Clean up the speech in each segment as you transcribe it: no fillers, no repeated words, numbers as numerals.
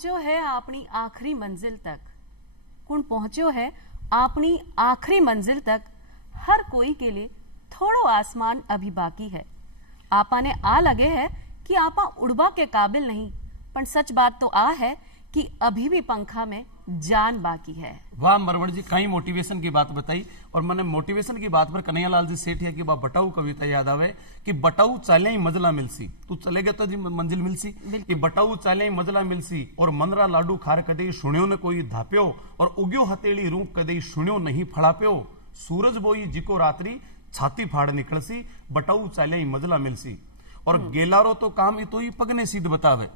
पहुंचो है अपनी आखिरी मंजिल तक, कुण पहुंचो है अपनी आखिरी मंजिल तक, हर कोई के लिए थोड़ो आसमान अभी बाकी है। आपा ने आ लगे है कि आपा उड़वा के काबिल नहीं, पर सच बात तो आ है कि अभी भी पंखा में जान बाकी है। वाह मरवण जी, कई मोटिवेशन की बात बताई। और मैंने मोटिवेशन की बात पर कन्हैयालाल जी सेठिया की बटाऊ कविता याद आवे कि बटाऊ चाले ही मजला मिलसी, तू चलेगा तो जी मंजिल मिलसी, कि बटाऊ चाले ही मजला मिलसी, और मनरा लाडू खार कदे सुण्यो न कोई धाप्यो, और उग्यो हथेली रूप कदे सुण्यो नहीं फड़ाप्यो, सूरज बोई जिको रात्रि छाती फाड़ निकलसी, बटाऊ चाले ही मजला मिलसी। और गेलारो तो काम ही तो ही पगने सीध बतावे,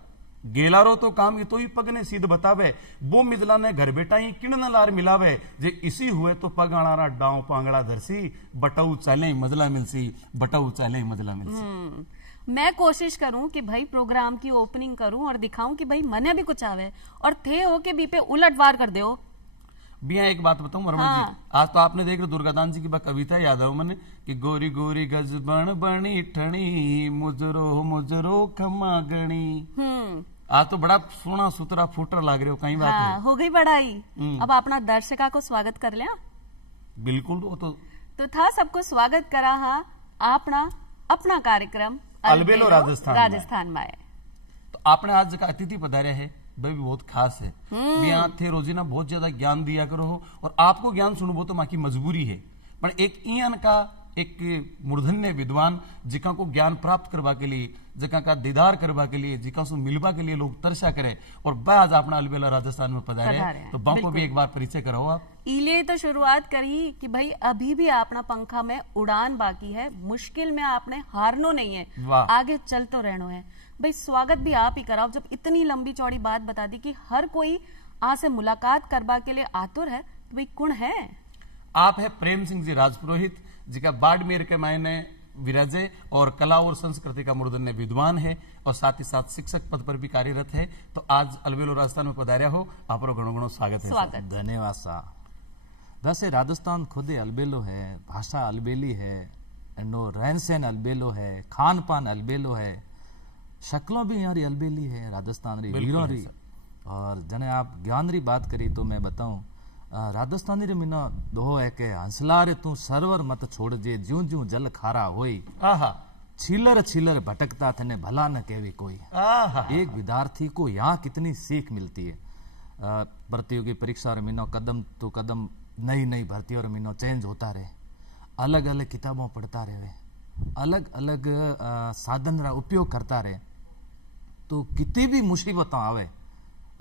गेलारो तो काम ही तो ही पगने सीध बतावे, वो मिजला ने घर बेटा ही किण लार मिलावे, जे इसी हुए तो पगाणारा डांव पांगड़ा धरसी, बटाऊ चाले ही मजला मिलसी, बटाऊ चाले ही मजला मिलसी। मैं कोशिश करूं कि भाई प्रोग्राम की ओपनिंग करूं और दिखाऊं कि भाई मने भी कुछ आवे, और थे हो के बी पे उलटवार कर दो। बिया एक बात बताऊं रमन जी, आज तो आपने देख दुर्गादान जी की कविता याद आओ मैंने कि गोरी गोरी गजबन बनी ठणी, मुजरो मुजरो खमा गणी। आज तो बड़ा सोना सुतरा फूटर लाग रहे हो, कहीं बात है। हो गई बड़ाई। अब अपना दर्शका को स्वागत कर लिया। बिल्कुल। तो था सबको स्वागत करा हा अपना अपना कार्यक्रम अलबेलो राजस्थान में। तो आपने आज का अतिथि पधारे है, वह भी बहुत खास है। यहाँ थे रोजीना बहुत ज्यादा ज्ञान दिया करो हो, और आपको ज्ञान सुनो वो तो माँ की मजबूरी है, पर एक इयान का एक मूर्धन्य विद्वान जिका को ज्ञान प्राप्त करवा के लिए, जिका का दीदार करवा के लिए, जिका से मिलवा के लिए लोग तरसा करे, और वह आज अपना अलबेला राजस्थान में पधारे हैं। तो बम को भी एक बार परिचय कराओ आप। इले तो शुरुआत करी कि भाई अभी भी अपना पंखा में उड़ान बाकी है, मुश्किल में आपने हारनो नहीं है, आगे चल तो रहनो है। भाई स्वागत भी आप ही कराओ, जब इतनी लंबी चौड़ी बात बता दी कि हर कोई आ से मुलाकात करवा के लिए आतुर है, तो भाई कौन है? आप है प्रेम सिंह जी राजपुरोहित, जिका बाड़मेर के मायने विराजे और कला और संस्कृति का मूर्धन्य विद्वान है, और साथ ही साथ शिक्षक पद पर भी कार्यरत है। तो आज अलबेलो राजस्थान में पधार्या हो, आप घणो घणो स्वागत है। धन्यवाद सा। वैसे राजस्थान खुद अलबेलो है, भाषा अलबेली है, रहन सहन अलबेलो है, खान पान अलबेलो है, शक्लों भी यहाँ अलबेली है राजस्थान री वीरों री। और जने आप ज्ञान री बात करी तो मैं बताऊं, राजस्थानी रे मीना दोहो है के हंसला रे तू सरवर मत छोड़ जे, ज्यूं ज्यूं जल खारा होई, छिलर छिलर भटकता थने भला न कहवी कोई। एक विद्यार्थी को यहाँ कितनी सीख मिलती है। प्रतियोगी परीक्षा रे मीनो कदम तो कदम नई नई भर्तियों रे मीनो चेंज होता रहे, अलग अलग किताबों पढ़ता रहे, अलग अलग साधन रा उपयोग करता रहे, तो कितनी भी मुसीबत आवे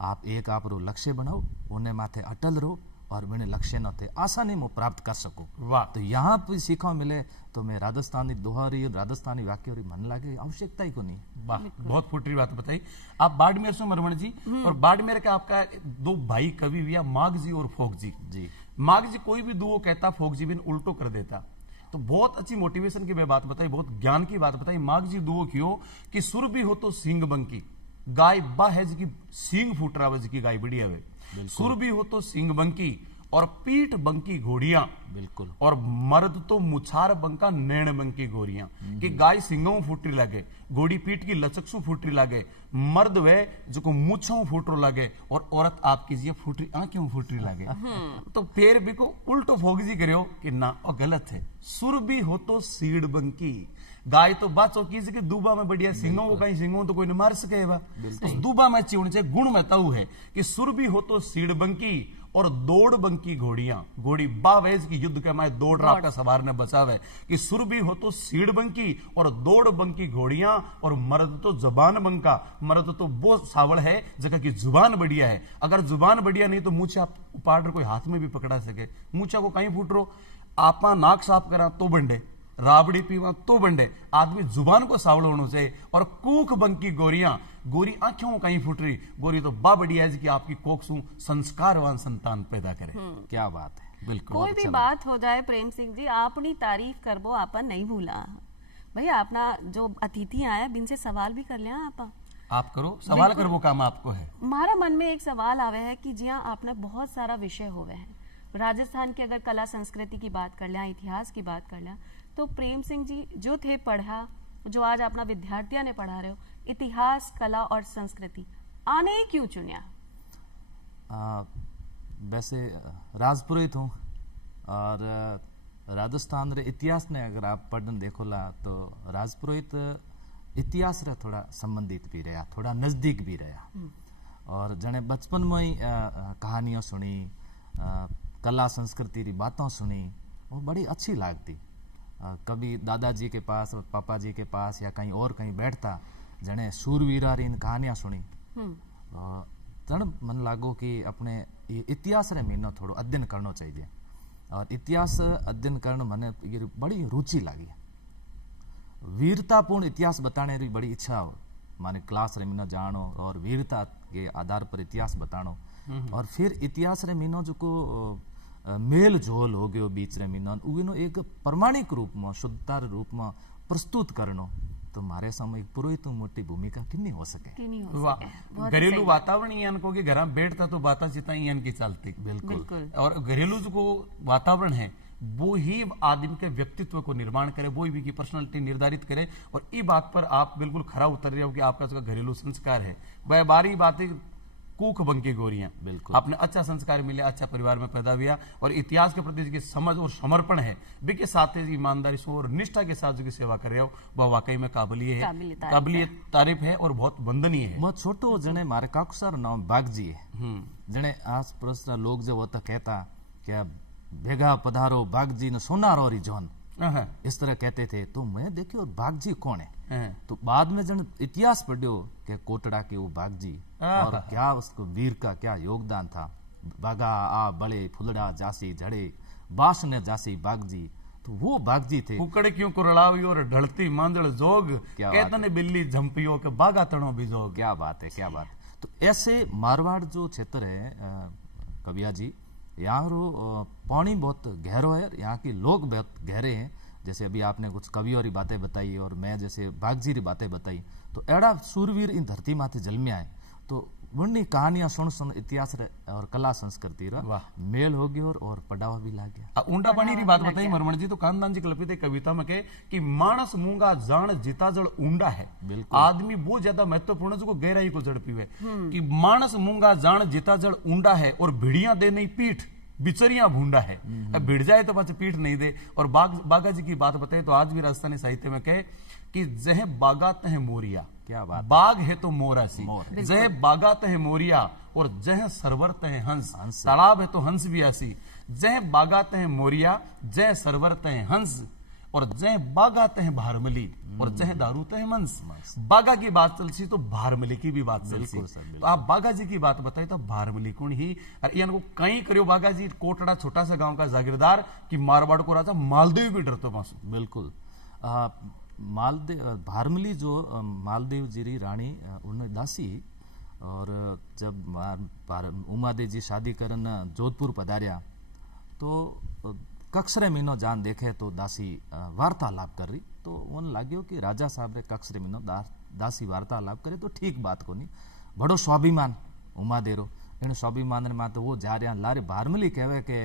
आप एक आप रो लक्ष्य बनाओ, उन्हें माथे अटल रहो, और मैंने लक्ष्य न थे आसानी में प्राप्त कर सकूं। वाह। तो यहाँ पे सीखा मिले तो मैं राजस्थानी दोहरी राजस्थानी वाक्य मन लागे आवश्यकता ही को नहीं। वाह, बहुत फुटरी बात बताई। आप बाड़मेर से मरमण जी, और बाड़मेर का आपका दो भाई कवि हुआ माघ जी और फोक जी। माघ जी कोई भी दुओ कहता, फोक जी भी उल्टो कर देता। तो बहुत अच्छी मोटिवेशन की बात बताई, बहुत ज्ञान की बात बताई। माघ जी दुओ क्यों कि सुर भी हो तो सिंग बंकी, गाय बा है जी की सिंग फूट रहा जी की गाय बढ़िया है, सुर भी हो तो सिंग बंकी, और पीठ बंकी घोड़ियां, बिल्कुल, और मर्द तो मुछार बंका नैण बंकी गोरियां, कि गाय सिंगों फूटरी लगे, घोड़ी पीठ की लचकसू फूटरी लगे, मर्द वे जो को मुछों फूटरो लगे, और औरत आपकी जी फूटरी आंखों फूटरी लगे। तो फिर भी को उल्टो फोगजी करो कि ना, और गलत है। सुर भी हो तो सीड़ बंकी, गाय तो बात चौकी कि दूबा में बढ़िया सिंगों को कहीं सिंगों तो कोई न मार सके। तो दूबा में चिवण से गुण में ताऊ है कि सुर भी हो तो सीड़ बंकी, और दौड़ बंकी घोड़ियां, घोड़ी बावेज की युद्ध के माए दौड़ रहा का सवार ने बचावे, कि सुर भी हो तो सीड़ बंकी और दौड़ बंकी घोड़ियां, और मर्द तो जुबान बंका, मर्द तो वो सावल है जगह की जुबान बढ़िया है। अगर जुबान बढ़िया नहीं तो मूछा उपाड़ कोई हाथ में भी पकड़ा सके, मूछा को कहीं फूट रो, आपा नाक साफ करा तो बंडे, राबड़ी पीवा तो बंडे, आदमी जुबान को सावल होना चाहिए। और कूख बंकी गोरियां, गोरी आंखों कहीं फुट रही, गोरी तो बा बढ़िया है कि आपकी कोख सु संस्कारवान संतान पैदा करे। क्या बात है। बिल्कुल। कोई भी बात हो जाए प्रेम सिंह जी, आपनी तारीफ करबो आपा नहीं भूला। भैया अपना जो अतिथि आया बिन से सवाल भी कर लिया आप करो, सवाल करबो काम आपको है। हमारा मन में एक सवाल आवे है कि जिया आपने बहुत सारा विषय हुए हैं राजस्थान की, अगर कला संस्कृति की बात कर लिया, इतिहास की बात कर लिया, तो प्रेम सिंह जी जो थे पढ़ा, जो आज अपना विद्यार्थियों ने पढ़ा रहे हो, इतिहास कला और संस्कृति, आने ही क्यों चुनिया? वैसे राजपुरोहित हूँ और राजस्थान रे इतिहास ने अगर आप पढ़न देखोला तो राजपुरोहित इतिहास रे थोड़ा संबंधित भी रहा, थोड़ा नजदीक भी रहा। और जने बचपन में ही कहानियाँ सुनी, कला संस्कृति री बातों सुनी, वो बड़ी अच्छी लागती। कभी दादाजी के पास और पापा जी के पास या कहीं और कहीं बैठता, जने शूरवीरा री इन कहानियाँ सुनी, तण मन लागो कि अपने इतिहास रे महीनो थोड़ो अध्ययन करना चाहिए। और इतिहास अध्ययन करना मने ये बड़ी रुचि लगी। वीरतापूर्ण इतिहास बताने री बड़ी इच्छा हो, माने क्लास रे महीनो जानो और वीरता के आधार पर इतिहास बतानो। और फिर इतिहास रे महीनो जो को मेल जोल हो गयो बीच रे महीनो, उनो एक प्रमाणिक रूप में, शुद्धता रूप में प्रस्तुत करनो, तो मारे सामने एक पुरोहित मोटी भूमिका किन्नी हो सके। घरेलू वातावरण यान को कि घर में बैठता तो बाता चिता यान की चलती। बिल्कुल। और घरेलू जो वातावरण है वो ही आदमी के व्यक्तित्व को निर्माण करे, वो भी की पर्सनालिटी निर्धारित करे। और इस बात पर आप बिल्कुल खरा उतर रहे हो कि आपका जो घरेलू संस्कार है वह बारी बातें कूख बंकी गोरियां। बिल्कुल आपने अच्छा संस्कार मिले, अच्छा परिवार में पैदा हुआ और इतिहास के प्रति जो समझ और समर्पण है वे के साथ ईमानदारी से और निष्ठा के साथ जो सेवा कर रहे हो वह वाकई में काबिलियत तारीफ है और बहुत वंदनीय है। बहुत छोटो जने मारे काकू सर नाम बागजी है, जने आस पड़ोस लोग जो वो तो कहता क्या भेगा पधारो बागजी ने सोनारो रिजोन, इस तरह कहते थे। तो मैं देखियो बागजी कौन है, तो बाद में जन इतिहास पढ़ियो कि कोटड़ा के वो बागजी और क्या उसको वीर का क्या योगदान था। बागा आ बड़े फुलड़ा जासी झड़े बास ने जासी बागजी, तो वो बागजी थे। कुकड़ क्यों कुरड़ावी और ढलती मांदड़ जोग, कहतने बिल्ली झंपियो के बागा तणो भी जोग। क्या बात है, क्या बात। तो ऐसे मारवाड़ जो क्षेत्र है कविया जी, यहाँ पानी बहुत गहरो है, यहाँ के लोग बहुत गहरे हैं। जैसे अभी आपने कुछ कवियों की बातें बताई और मैं जैसे बागजी की बातें बताई, तो एड़ा सूरवीर इन धरती माथे जन्मिया है। तो उनकी कहानियां सुन इतिहास और कला संस्कृति मेल हो गया और पढ़ावा भी ला गया। ऊंडा पानी की बात बताई मरमण जी, तो कानदान जी कल्पित एक कविता में कहे कि मानस मूंगा जान जिता जड़ ऊंडा है। आदमी वो ज्यादा महत्वपूर्ण जो गहराई को जड़ पीवे कि मानस मूंगा जान जिता जड़ ऊंडा है और भिड़िया दे नहीं पीठ बिचरिया भूंडा है। अब भिड़ जाए तो पाछे पीठ नहीं दे। और बागा जी की बात बताए तो आज भी राजस्थानी साहित्य में कहे कि जह बागात है मोरिया, क्या बात, बाग है तो मोरासी, जह बागात है मोरिया और जह सरवरत है हंस, तालाब है तो हंस भी आसी। जह बागात है मोरिया, जह सरवरत है हंस और जह बागात है भारमली और जह दारूत है मंस। बागा की बात चलसी तो भारमली की भी बात चलसी। तो आप बागा जी की बात बताई तो भारमली कुण ही इनको कहीं करियो बागा जी। कोटड़ा छोटा सा गांव का जागीरदार कि मारवाड़ को राजा मालदेव भी डरतो मासू। बिल्कुल। मालदेव भारमली जो मालदेव जी री रानी उन्हें दासी, और जब उमादेव जी शादी करन जोधपुर पधारिया तो कक्षरे महीनो जान देखे तो दासी वार्तालाप कर रही। तो उन लाग्यो कि राजा साहब रे कक्षरे महीनो दासी वार्तालाप करे तो ठीक बात को नहीं। बड़ो स्वाभिमान उमादेरो इन स्वाभिमान में तो वो जा रहा लारे भारमली कहवे के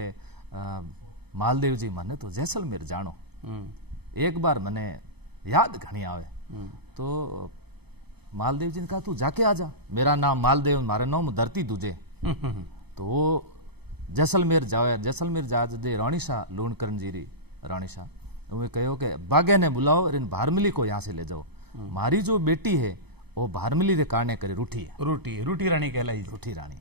मालदेव जी मने तो जैसलमेर जानो, एक बार मने याद घनी आवे। तो मालदेव जी ने कहा तू जाके आजा, मेरा नाम मालदेव, मारे नाम धरती दूजे। तो वो जैसलमेर जावे, जैसलमेर जा दे रानीशा लूणकरण जी री रानीशा उन्हें कहो कि बागे ने बुलाओ और इन भारमली को यहाँ से ले जाओ। मारी जो बेटी है वो भारमली रे काने करे रूठी है, रूठी रानी कहलाई, रूठी रानी।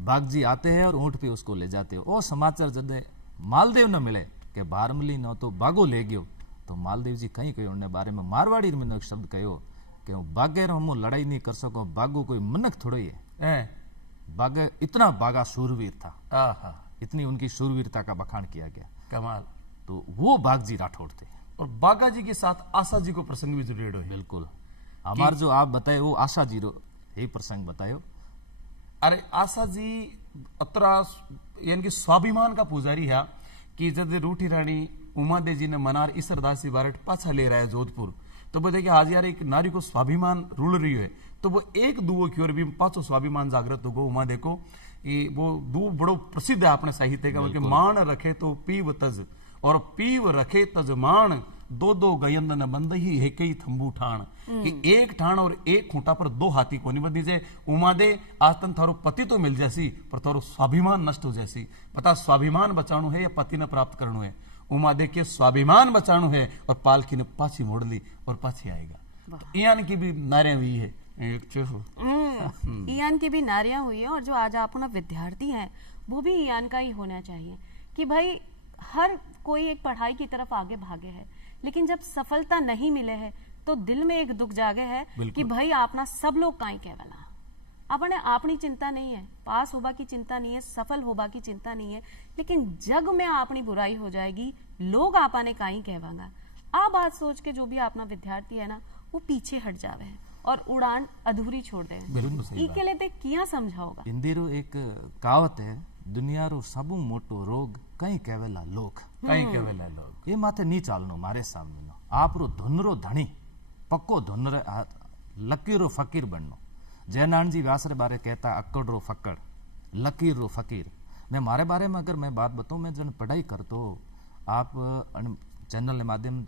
बागजी आते हैं और ऊंट पे उसको ले जाते हो। वो समाचार जब मालदेव न मिले कि भारमली न तो बागो ले गयो, तो मालदेव जी कहीं कहो उन्हें बारे में मारवाड़ी में एक शब्द कहो कि बागे हम लड़ाई नहीं कर सको, बागो कोई मनक थोड़ो ही है। बागे इतना बागा शूरवीर था, इतनी उनकी शूरवीरता का बखान किया गया। कमाल। तो वो बागजी राठौड़ थे। और बागा जी के साथ आशा जी को प्रसंग भी जुड़े है। बिल्कुल। हमारे जो आप बताए वो आशा जी रो यही प्रसंग बतायो। अरे आशा जी अतरा यानी कि स्वाभिमान का पुजारी है कि जब रूठी रानी उमादेव जी ने मनार इसरदासी बारट पाछा ले रहा है जोधपुर, तो वो देखिए आज यार एक नारी को स्वाभिमान रूल रही है, तो वो एक दुओ की ओर भी पांचों स्वाभिमान जागृत होगा। उमा देखो वो दू बड़ो प्रसिद्ध है अपने साहित्य का, मान रखे तो पीव तज और पीव रखे तज मान, दो दो गयंद न बंद ही एक ही थंबू ठाण कि एक ठाण और एक खूंटा पर दो हाथी को नहीं बंदी जे उमा दे आज तन थारो पति तो मिल जैसी पर थारो स्वाभिमान नष्ट हो जैसी बता स्वाभिमान बचाणु है या पति ने प्राप्त करनु है उमा दे के स्वाभिमान बचाणु है और पालकी ने पाछी मोड़ ली और पाछी आएगा तो ईयान की भी नारे हुई है ईयान की भी नारियां हुई है और जो आज अपना विद्यार्थी हैं वो भी ईयान का ही होना चाहिए कि भाई हर कोई एक पढ़ाई की तरफ आगे भागे है लेकिन जब सफलता नहीं मिले है तो दिल में एक दुख जागे है कि भाई आपना सब लोग काई कहवाला अपने आपनी चिंता नहीं है पास होबा की चिंता नहीं है सफल होबा की चिंता नहीं है लेकिन जग में आपनी बुराई हो जाएगी लोग आपने काई कहवागा आ बात सोच के जो भी अपना विद्यार्थी है ना वो पीछे हट जावे है और उड़ान अधूरी छोड़ दे के लिए किया समझाओगा हिंदी रो एक कहावत है दुनिया रो सबू मोटो रोग कई कहवेला लोग ये माथे नहीं चालनो मारे सामने आप रो धुनरो धनी पक्को धुन लकीर रो फकीर बननो जयनारायण जी व्यास रे बारे कहता अक्कड़ रो फक्कड़ लकीर रो फकीर मैं मारे बारे में अगर मैं बात बताऊं मैं जन पढ़ाई करतो आप चैनल के माध्यम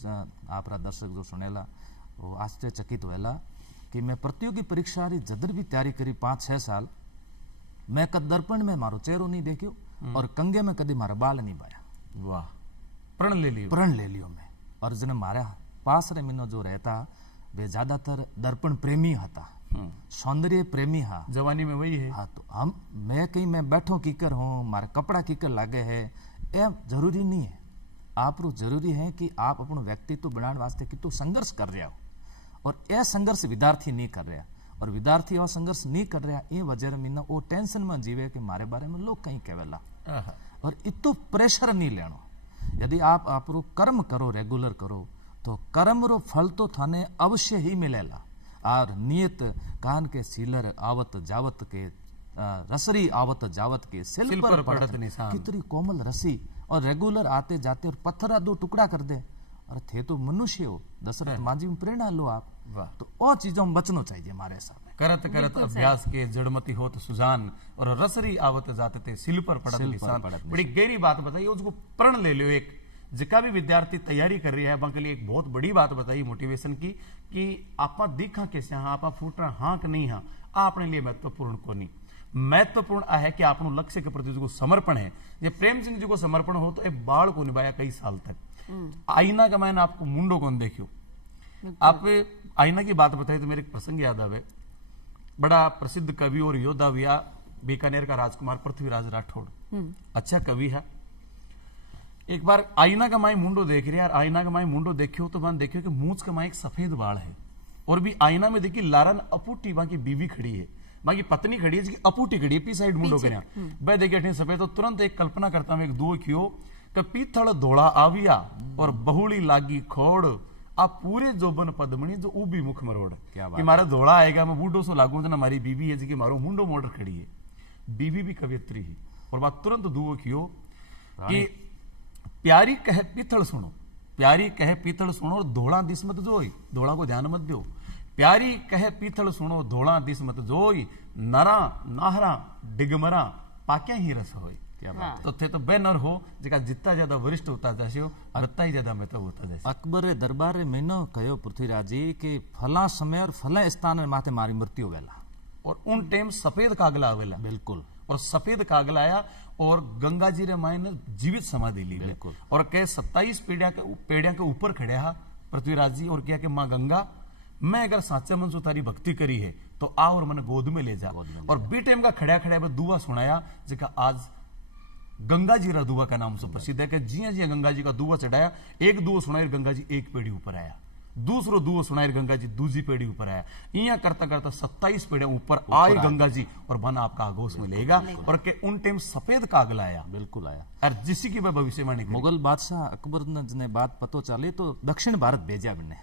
आप दर्शक जो सुनेला वो आश्चर्यचकित होएला कि मैं प्रतियोगी परीक्षा री जदर भी तैयारी करी 5-6 साल मैं कद दर्पण में मारो चेहरो नहीं देखियो और कंगे में कदी मारा बाल नहीं बाया वाह प्रण ले लियो मैं और जने मारा पास रे मिनो जो रहता वे ज्यादातर दर्पण प्रेमी हता सौंदर्य प्रेमी हा जवानी में वही है हाँ तो हम मैं कहीं मैं बैठो कीकर हूँ मारे कपड़ा कीकर लागे है ये जरूरी नहीं है आप रो जरूरी है कि आप अपनो व्यक्तित्व बनाने वास्ते कितो संघर्ष कर रहा हो और यह संघर्ष विद्यार्थी नहीं कर रहा और विद्यार्थी और संघर्ष नहीं कर रहा ये वजह में वो टेंशन में जीवे कि मारे बारे में लोग कहीं कहवेला और इतो प्रेशर नहीं लेनो यदि आप रो कर्म करो रेगुलर करो तो कर्म रो फल तो थाने अवश्य ही मिलेला और नियत कान के सीलर आवत जावत के रसरी आवत जावत के सिल पर पड़त निशान कितनी कोमल रसी और रेगुलर आते जाते और पत्थरा 2 टुकड़ा कर दे और थे तो मनुष्य हो दशरथ मांझी में प्रेरणा लो आप तो और चीजों में बचना चाहिए हमारे सामने करत करत अभ्यास के जड़मती होत सुजान और रसरी आवत जाते थे सिल पर पड़त निशान बड़ी गहरी बात बताइए उसको प्रण ले लो एक जिका भी विद्यार्थी तैयारी कर रही है वहां के लिए एक बहुत बड़ी बात बताई मोटिवेशन की कि आपा दिखा कैसे हाँ आपा फूटना हाँ कि नहीं हाँ अपने लिए महत्वपूर्ण को नहीं महत्वपूर्ण है कि आपनो लक्ष्य के प्रति जो समर्पण है ये प्रेम सिंह जी को समर्पण हो तो एक बाढ़ को निभाया कई साल तक आईना का मैंने आपको मुंडो कौन देखियो आप आईना की बात बताई तो मेरे प्रसंग याद आवे बड़ा प्रसिद्ध कवि और योद्धा हुआ बीकानेर का राजकुमार पृथ्वीराज राठौड़ अच्छा कवि है एक बार आईना का माई मुंडो देख रही है आईना का माई मुंडो देखियो तो वहां देखियो कि मूंछ का माई एक सफेद बाल है और भी आईना में देखिए लारन अपूटी वहां की बीवी खड़ी है वहां की पत्नी खड़ी है जिसकी अपूटी खड़ी है पी साइड मुंडो के वह देखिए सफेद तो तुरंत एक कल्पना करता हूं एक दो क्यों कि पीथल धोड़ा आविया और बहुड़ी लागी खोड़ आप पूरे जोबन पदमणी जो उबी मुख मरोड़ कि मारा धोड़ा आएगा मैं बूढ़ो सो लागू ना मारी बीवी है जी मारो मुंडो मोड़ खड़ी है बीवी भी कवियत्री ही और बात तुरंत दुओ कियो कि प्यारी कहे पीतल सुनो प्यारी कहे पीतल सुनो और धोड़ा दिस मत जोई धोड़ा को ध्यान मत दो प्यारी कहे पीतल सुनो धोड़ा दिस मत जोई नरा नाहरा डिगमरा पाक्या ही रस होई तो थे तो बैनर हो जिका जितना ज्यादा वरिष्ठ होता जैसे उतना ही ज्यादा महत्व होता जैसे अकबर दरबार मैंने कहो पृथ्वीराज जी के फला समय और फला स्थान माथे मारी मृत्यु वेला और उन टाइम सफेद कागला आवेला बिल्कुल और सफेद कागल आया और गंगा जी रे मायने जीवित समाधि ली बिल्कुल और कह 27 पेड़िया के ऊपर खड़े हा पृथ्वीराज जी और क्या कि माँ गंगा मैं अगर साचे मन से तारी भक्ति करी है तो आ और मन गोद में ले जा और बी टाइम का खड़ा खड़ा दुआ सुनाया जिका आज गंगा जी रा दुआ का नाम से प्रसिद्ध है कि जिया जिया गंगा जी का दुआ चढ़ाया एक दुआ सुनाया गंगा जी एक पेड़ी ऊपर आया दूसरो दुआ सुनाया गंगा जी दूसरी पेड़ी ऊपर आया इया करता करता 27 पेड़ियां ऊपर आए गंगा जी और बन आपका आगोश में लेगा और के उन टाइम सफेद कागल आया बिल्कुल आया और जिसी की भविष्यवाणी मुगल बादशाह अकबर ने बात पतो चली तो दक्षिण भारत भेजा मैंने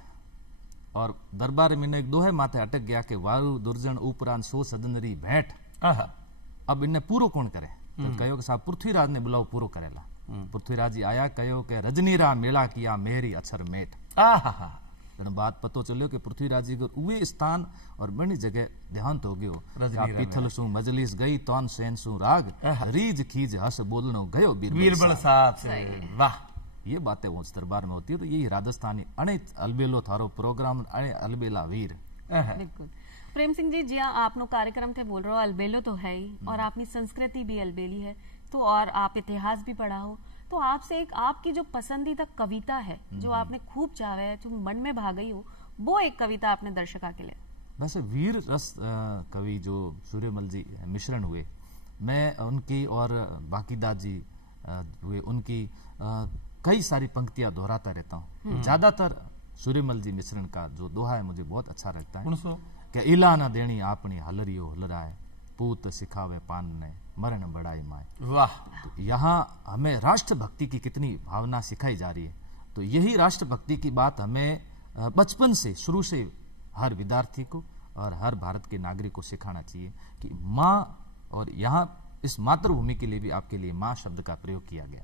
और दरबार में एक दोहे माथे अटक गया कि वारु दुर्जन उपरांत 100 सदनरी भेंट अब इन्हें पूरो कौन करे तो कहो कि साहब पृथ्वीराज ने बुलाओ पूरो करेला पृथ्वीराज जी आया कहो कि रजनीरा मेला किया मेरी अक्षर मेट बात पतो चलियो कि पृथ्वीराज जी को उवे स्थान और बनी जगह देहांत हो गयो पीथल सु मजलिस गई तौन सैन सु राग रीज खीज हस बोलनो गयो बीरबल साहब से वाह ये बातें उच्च दरबार में होती है। तो यही राजस्थानी अणे अलबेलो थारो प्रोग्राम अणे अलबेला वीर। बिल्कुल। प्रेम सिंह जी, जिया आपनो कार्यक्रम थे बोल रहे हो, अलबेलो तो है ही और आपकी संस्कृति भी अलबेली है, तो और आप इतिहास भी पढ़ा हो, तो आपसे एक आपकी जो पसंदीदा कविता है जो आपने खूब चाहे है, जो मन में भाग गई हो, वो एक कविता आपने दर्शका के लिए। वैसे वीर रस कवि जो सूर्यमल जी मिश्रण हुए, मैं उनकी और बाकीदार जी हुए, उनकी कई सारी पंक्तियां दोहराता रहता हूँ। ज्यादातर सूर्यमल जी मिश्रण का जो दोहा है मुझे बहुत अच्छा लगता है कि इला न देनी आपनी हलरियो हलराए, पूत सिखावे पान ने मरण बड़ाई माए। वाह। तो यहाँ हमें राष्ट्रभक्ति की कितनी भावना सिखाई जा रही है। तो यही राष्ट्रभक्ति की बात हमें बचपन से, शुरू से हर विद्यार्थी को और हर भारत के नागरिक को सिखाना चाहिए कि माँ, और यहाँ इस मातृभूमि के लिए भी आपके लिए माँ शब्द का प्रयोग किया गया।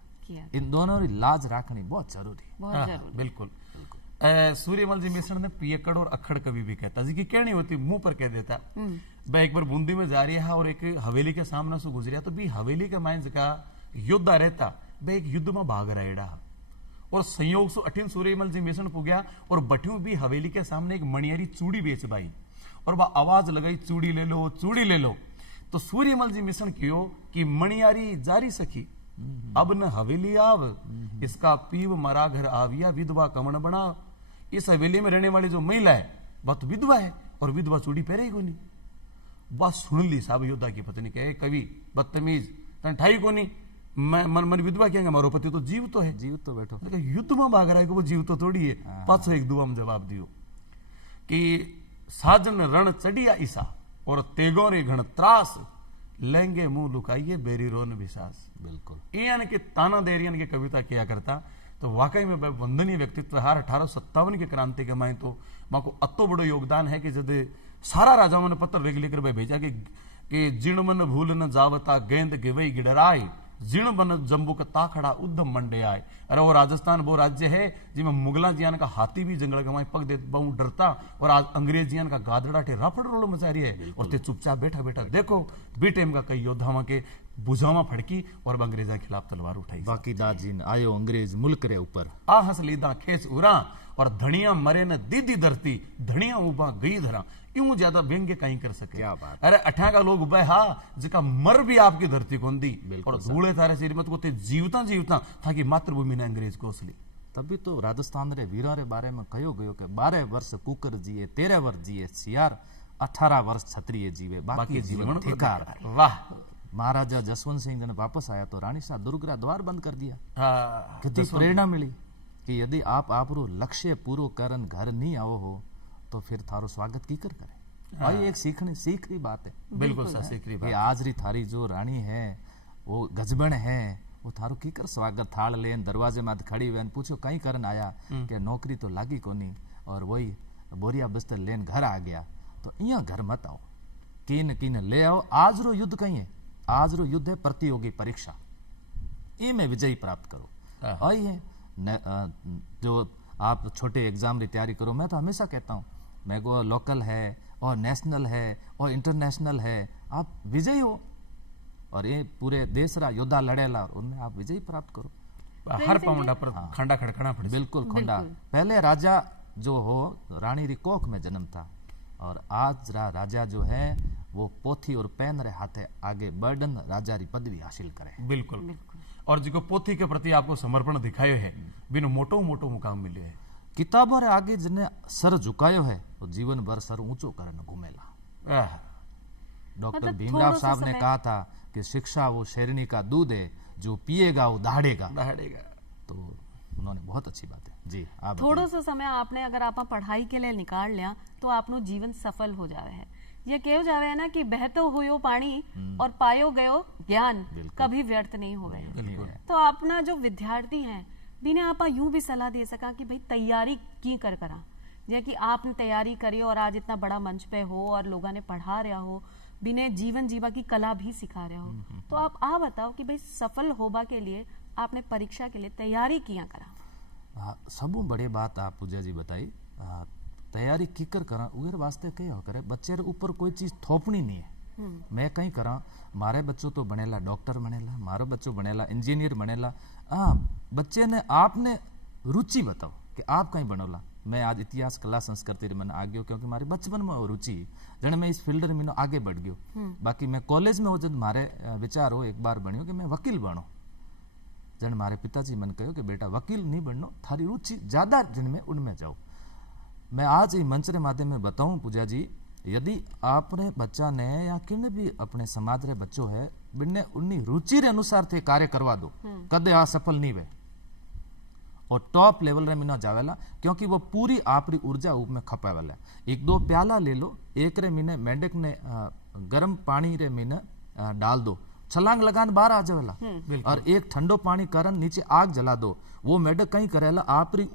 इन दोनों की लाज रखनी बहुत जरूरी है। बिल्कुल। सूर्यमल जी मिश्रण ने पियकड़ और अखड़ कवि भी कहता, जी की कहनी होती मुंह पर कह देता। वह एक बार बूंदी में जा रही है और एक हवेली के सामने से गुजरिया, तो भी हवेली के माइंस का योद्धा रहता, वह एक युद्ध में भाग रहा और संयोग से अठिन सूर्यमल जी मिश्रण पुग्या और बठियों भी हवेली के सामने एक मणियारी चूड़ी बेच बाई और वह आवाज लगाई, चूड़ी ले लो, चूड़ी ले लो। तो सूर्यमल जी मिश्रण क्यों कि मणियारी जारी सखी अब न हवेली आव, इसका पीव मरा घर आविया, विधवा कमण बना। इस हवेली में रहने वाली जो महिला है वह तो विधवा है और विधवा चूड़ी पहरे को नहीं। वह सुन ली साहब योद्धा की पत्नी, कहे कवि बदतमीज तन ठाई को नहीं, मैं मन विधवा कहेंगे, मारो पति तो जीव तो है, जीव तो बैठो। युद्ध में भाग रहा है, वो जीव तो थोड़ी है। पाछो एक दुआ में जवाब दियो कि साजन रण चढ़िया ईसा और तेगों रे घण त्रास, लेंगे मुंह लुकाइए बेरी रोन विश्वास। बिल्कुल। यानी कि ताना देरियन की कविता किया करता। तो वाकई में वंदनीय व्यक्तित्व हार 1857 की क्रांति के माए तो मां को अतो बड़ो योगदान है कि जब सारा राजाओं ने पत्र लिख लेकर भेजा कि जिण मन भूल न जावता गेंद गिवई गिडराय, जिण बन जम्बू का ताखड़ा उद्धम मंडे आए। अरे वो राजस्थान वो राज्य है जिसमें मुगला जियान का हाथी भी जंगल गवाई पग दे बहु डरता और आज अंग्रेजियान का गादड़ा ठे राफड़ रोल मचा रही है और ते चुपचाप बैठा बैठा देखो बीटेम का कई योद्धाओं के बुझावा फड़की और अंग्रेजा के खिलाफ तलवार उठाई। बाकी दाजीन आयो अंग्रेज मुल्क रे ऊपर आ हंस लीदा खेच उरा और धनिया मरे न दीदी धरती, धनिया उबा गई धरा। यूं ज्यादा व्यंग्य कहीं कर सके। क्या बात। अरे अठा का लोग उबे हा जिका मर भी आपकी धरती को दी और धूले थारे सिर मत को ते जीवता जीवता ताकि मातृभूमि ने अंग्रेज को असली। तभी तो राजस्थान रे वीरों रे बारे में कहो गयो कि 12 वर्ष कुकर जिए, 13 वर्ष जिए सियार, 18 वर्ष क्षत्रिय जीवे, बाकी जीवन ठेकार। वाह। महाराजा जसवंत सिंह जब वापस आया तो रानी शाह दुर्ग रा द्वार बंद कर दिया। कितनी प्रेरणा मिली कि यदि आप लक्ष्य पूरो करन घर नहीं आओ हो तो फिर थारो स्वागत की कर करे। भाई एक सीख रही बात है। बिल्कुल सर, सीख रही बात। आज री थारी जो रानी है वो गजबन है, वो थारो की कर स्वागत थाल लेन दरवाजे में खड़ी वेन पूछो कहीं करन आया कि नौकरी तो लागी कोनी और वही बोरिया बिस्तर लेन घर आ गया। तो इया घर मत आओ, किन ले आओ। आज रो युद्ध कहीं है, आज रो युद्ध है प्रतियोगी परीक्षा, इनमें विजयी प्राप्त करो। आई है जो आप छोटे एग्जाम की तैयारी करो। मैं तो हमेशा कहता हूँ मैं को लोकल है और नेशनल है और इंटरनेशनल है, आप विजयी हो और ये पूरे देश रा योद्धा लड़ेला और उनमें आप विजय प्राप्त करो। हर पाउंडा पर खंडा खड़खड़ा पड़े। बिल्कुल खंडा। पहले राजा जो हो रानी री कोख में जन्म था और आज राजा जो है वो पोथी और पेन रे हाथे आगे बर्डन राजा री पदवी हासिल करे। बिल्कुल। और जिको पोथी के प्रति आपको समर्पण दिखायो है बिन मोटो मोटो मुकाम मिले है। किताबों रे आगे जिन्हें सर झुकायो है वो जीवन भर सर ऊंचो करने घूमेला। डॉक्टर भीमराव साहब ने कहा था कि शिक्षा वो शेरनी का दूध है, जो पिएगा वो दहाड़ेगा। तो उन्होंने बहुत अच्छी बात है जी। आप थोड़ा सा समय आपने अगर आप पढ़ाई के लिए निकाल लिया तो आपनो जीवन सफल हो जावे है। ये कहो जावे है ना कि बहतो हुयो पानी और पायो गयो ज्ञान कभी व्यर्थ नहीं होवे। तो अपना जो विद्यार्थी हैं बिने आप यूं भी सलाह दे सका कि भाई तैयारी की करा, जैसे कि आपने तैयारी करी और आज इतना बड़ा मंच पे हो और लोगों ने पढ़ा रहा हो, बिने जीवन जीवा की कला भी सिखा रहे हो, तो आप बताओ कि भाई सफल होबा के लिए आपने परीक्षा के लिए तैयारी किया करा। सबू बड़ी बात आप पूजा जी बताई। तैयारी कीकर करा उगर वास्ते कई हो करे, बच्चे रे ऊपर कोई चीज थोपनी नहीं है। मैं कहीं करा मारे बच्चों तो बनेला डॉक्टर बनेला, मारो बच्चों बनेला इंजीनियर बनेला, हाँ, बच्चे ने आपने रुचि बताओ कि आप कहीं बनोला। मैं आज इतिहास कला संस्कृति मैंने आ गयो क्योंकि मारे बचपन में रुचि जने मैं इस फील्ड में आगे बढ़ गयो। बाकी मैं कॉलेज में हो जब मारे विचार हो एक बार बनियो कि मैं वकील बनो। जन मारे पिताजी मन कहो कि बेटा वकील नहीं बननो, थारी रुचि ज्यादा जिनमें उनमें जाओ। मैं आज ये मंच के माध्यम में बताऊं पूजा जी, यदि आपने बच्चा ने या किन भी अपने समाज रे बच्चों है बिन्ने उन्नी रुचि रे अनुसार थे कार्य करवा दो, कदे असफल नहीं वे और टॉप लेवल रे मिना जावेला, क्योंकि वो पूरी आपरी ऊर्जा उप में खपावेला। एक दो प्याला ले लो, एक रे मिने मेंढक ने गर्म पानी रे मिने डाल दो, छलांग लगान बाहर आ जावेला। और एक ठंडो पानी करन नीचे आग जला दो, वो मेंढक कहीं करेला आपरी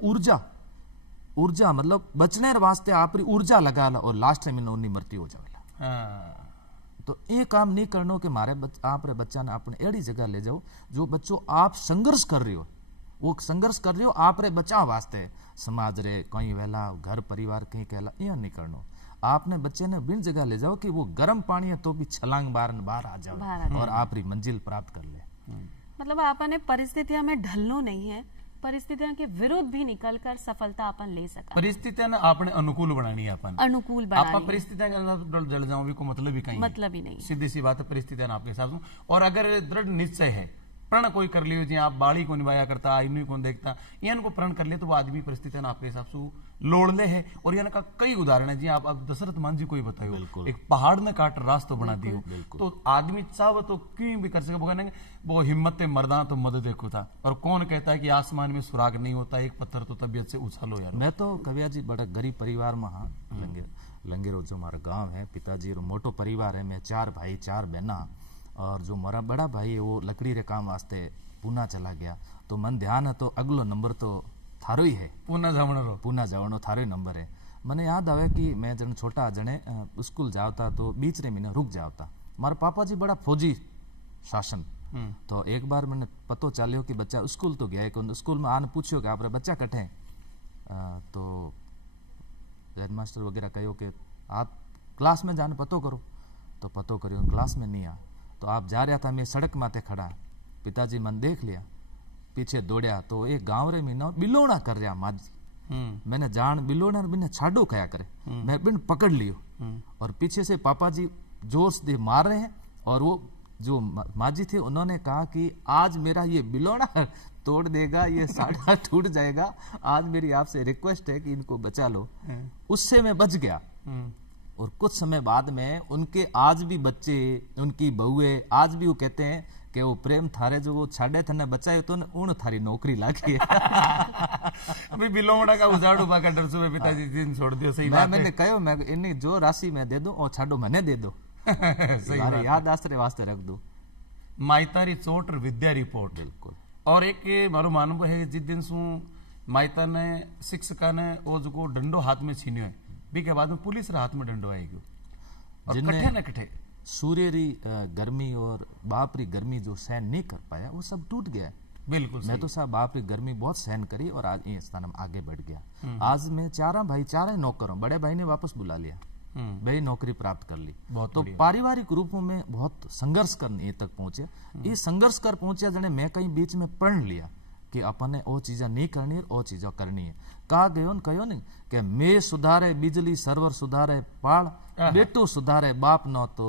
ऊर्जा मतलब बचने वास्ते आपरी ऊर्जा लगाला और लास्ट में उन्नी मृत्यु हो जावेला। तो ये काम नहीं करनो कि मारे आप रे बच्चा ने अपने एड़ी जगह ले जाओ जो बच्चों आप संघर्ष कर रही हो, वो संघर्ष कर रही हो आप रे बचाव वास्ते, समाज रे कहीं वेला घर परिवार कहीं कहला ये नहीं करनो। आपने बच्चे ने बिन जगह ले जाओ कि वो गर्म पानी है तो भी छलांग बाहर आ जाओ और आप री मंजिल प्राप्त कर ले। मतलब आपने परिस्थितियां में ढलनो नहीं है, परिस्थितियों के विरुद्ध भी निकलकर सफलता अपन ले सका। परिस्थितियां ना आपने अनुकूल बनानी है, अपन अनुकूल बनानी आप परिस्थितियां के अंदर जल जाओ भी को मतलब ही कहीं मतलब ही नहीं, सीधी सी बात है। परिस्थितियां आपके हिसाब से, और अगर दृढ़ निश्चय है प्रण कोई कर लियो जी, आप बाड़ी को निभाया करता इन्हीं को देखता इनको प्रण कर लिया तो वो आदमी परिस्थितियां आपके हिसाब से लोड़ले है। और यहाँ का कई उदाहरण है जी, आप दशरथ मान जी को ही बताओ, एक पहाड़ ने काट रास्ता बना दियो तो आदमी चाहे तो क्यों भी कर सके, वो कहने वो हिम्मत मर्दाना तो मदद देखो था। और कौन कहता है कि आसमान में सुराग नहीं होता, एक पत्थर तो तबीयत से उछालो यार। मैं तो कविया जी बड़ा गरीब परिवार में हाँ लंगेरो जो हमारा गांव है, पिताजी मोटो परिवार है, मैं 4 भाई 4 बहना, और जो मेरा बड़ा भाई है वो लकड़ी रे काम वास्ते पूना चला गया। तो मन ध्यान है तो अगलो नंबर तो थारो ही है, पूना जावनो थारो ही नंबर है। मने याद आवे कि मैं जन छोटा जने स्कूल जावता तो बीच रे महीने रुक जावता। मारा पापा जी बड़ा फौजी शासन, तो एक बार मैंने पतो चालियो कि बच्चा स्कूल तो गया है, स्कूल में आने पूछियो कि आप बच्चा कटे, तो हेडमास्टर वगैरह कहो कि आप क्लास में जाने पतो करो, तो पतो करियो क्लास में नहीं आ। तो आप जा रहा था, मैं सड़क माथे खड़ा, पिताजी मन देख लिया, पीछे दौड़या तो एक गांव रे मीना बिलोड़ा कर रहा माजी। मैंने जान बिलोड़ा बिना छाडो कया करे, मैं बिन पकड़ लियो और पीछे से पापा जी जोर से मार रहे हैं। और वो जो माजी थे उन्होंने कहा कि आज मेरा ये बिलोड़ा तोड़ देगा, ये साड़ा टूट जाएगा, आज मेरी आपसे रिक्वेस्ट है कि इनको बचा लो। उससे मैं बच गया। और कुछ समय बाद में उनके आज भी बच्चे, उनकी बहुए आज भी वो कहते हैं कि वो प्रेम थारे जो वो छाड़े थे ना बचाए तो उन थारी नौकरी लागी अभी बिलोड़ा का उजाड़ू बाका डर सुबह पिताजी दिन छोड़ दियो। सही बात है। मैंने कहो मैं इन्हीं जो राशि मैं दे दूं और छाड़ो मैंने दे दो सही बात है। याद आश्रय वास्ते रख दो। माइतारी चोट और विद्या रिपोर्ट बिल्कुल। और एक मारो मानव है जिस दिन सु माइता ने शिक्षका ने वो जो डंडो हाथ में छीनियो है भी के बाद में पुलिस रे हाथ में डंडो आएगी और कठे न कठे सूर्य री गर्मी और बाप री गर्मी जो सहन नहीं कर पाया वो सब टूट गया। बिल्कुल मैं तो साहब बाप री गर्मी बहुत सहन करी और आज ये स्थान में आगे बढ़ गया। आज मैं 4 भाई 4 नौकर हूं, बड़े भाई ने वापस बुला लिया, भाई नौकरी प्राप्त कर ली। तो पारिवारिक रूप में बहुत संघर्ष करने तक पहुंचे। ये संघर्ष कर पहुंचे जने मैं कहीं बीच में पढ़ लिया कि अपन वो चीजा नहीं करनी है, वो चीजा करनी है। कहा गयो कहो नहीं कि मैं सुधारे बिजली सर्वर सुधारे पाड़, बेटो सुधारे बाप न तो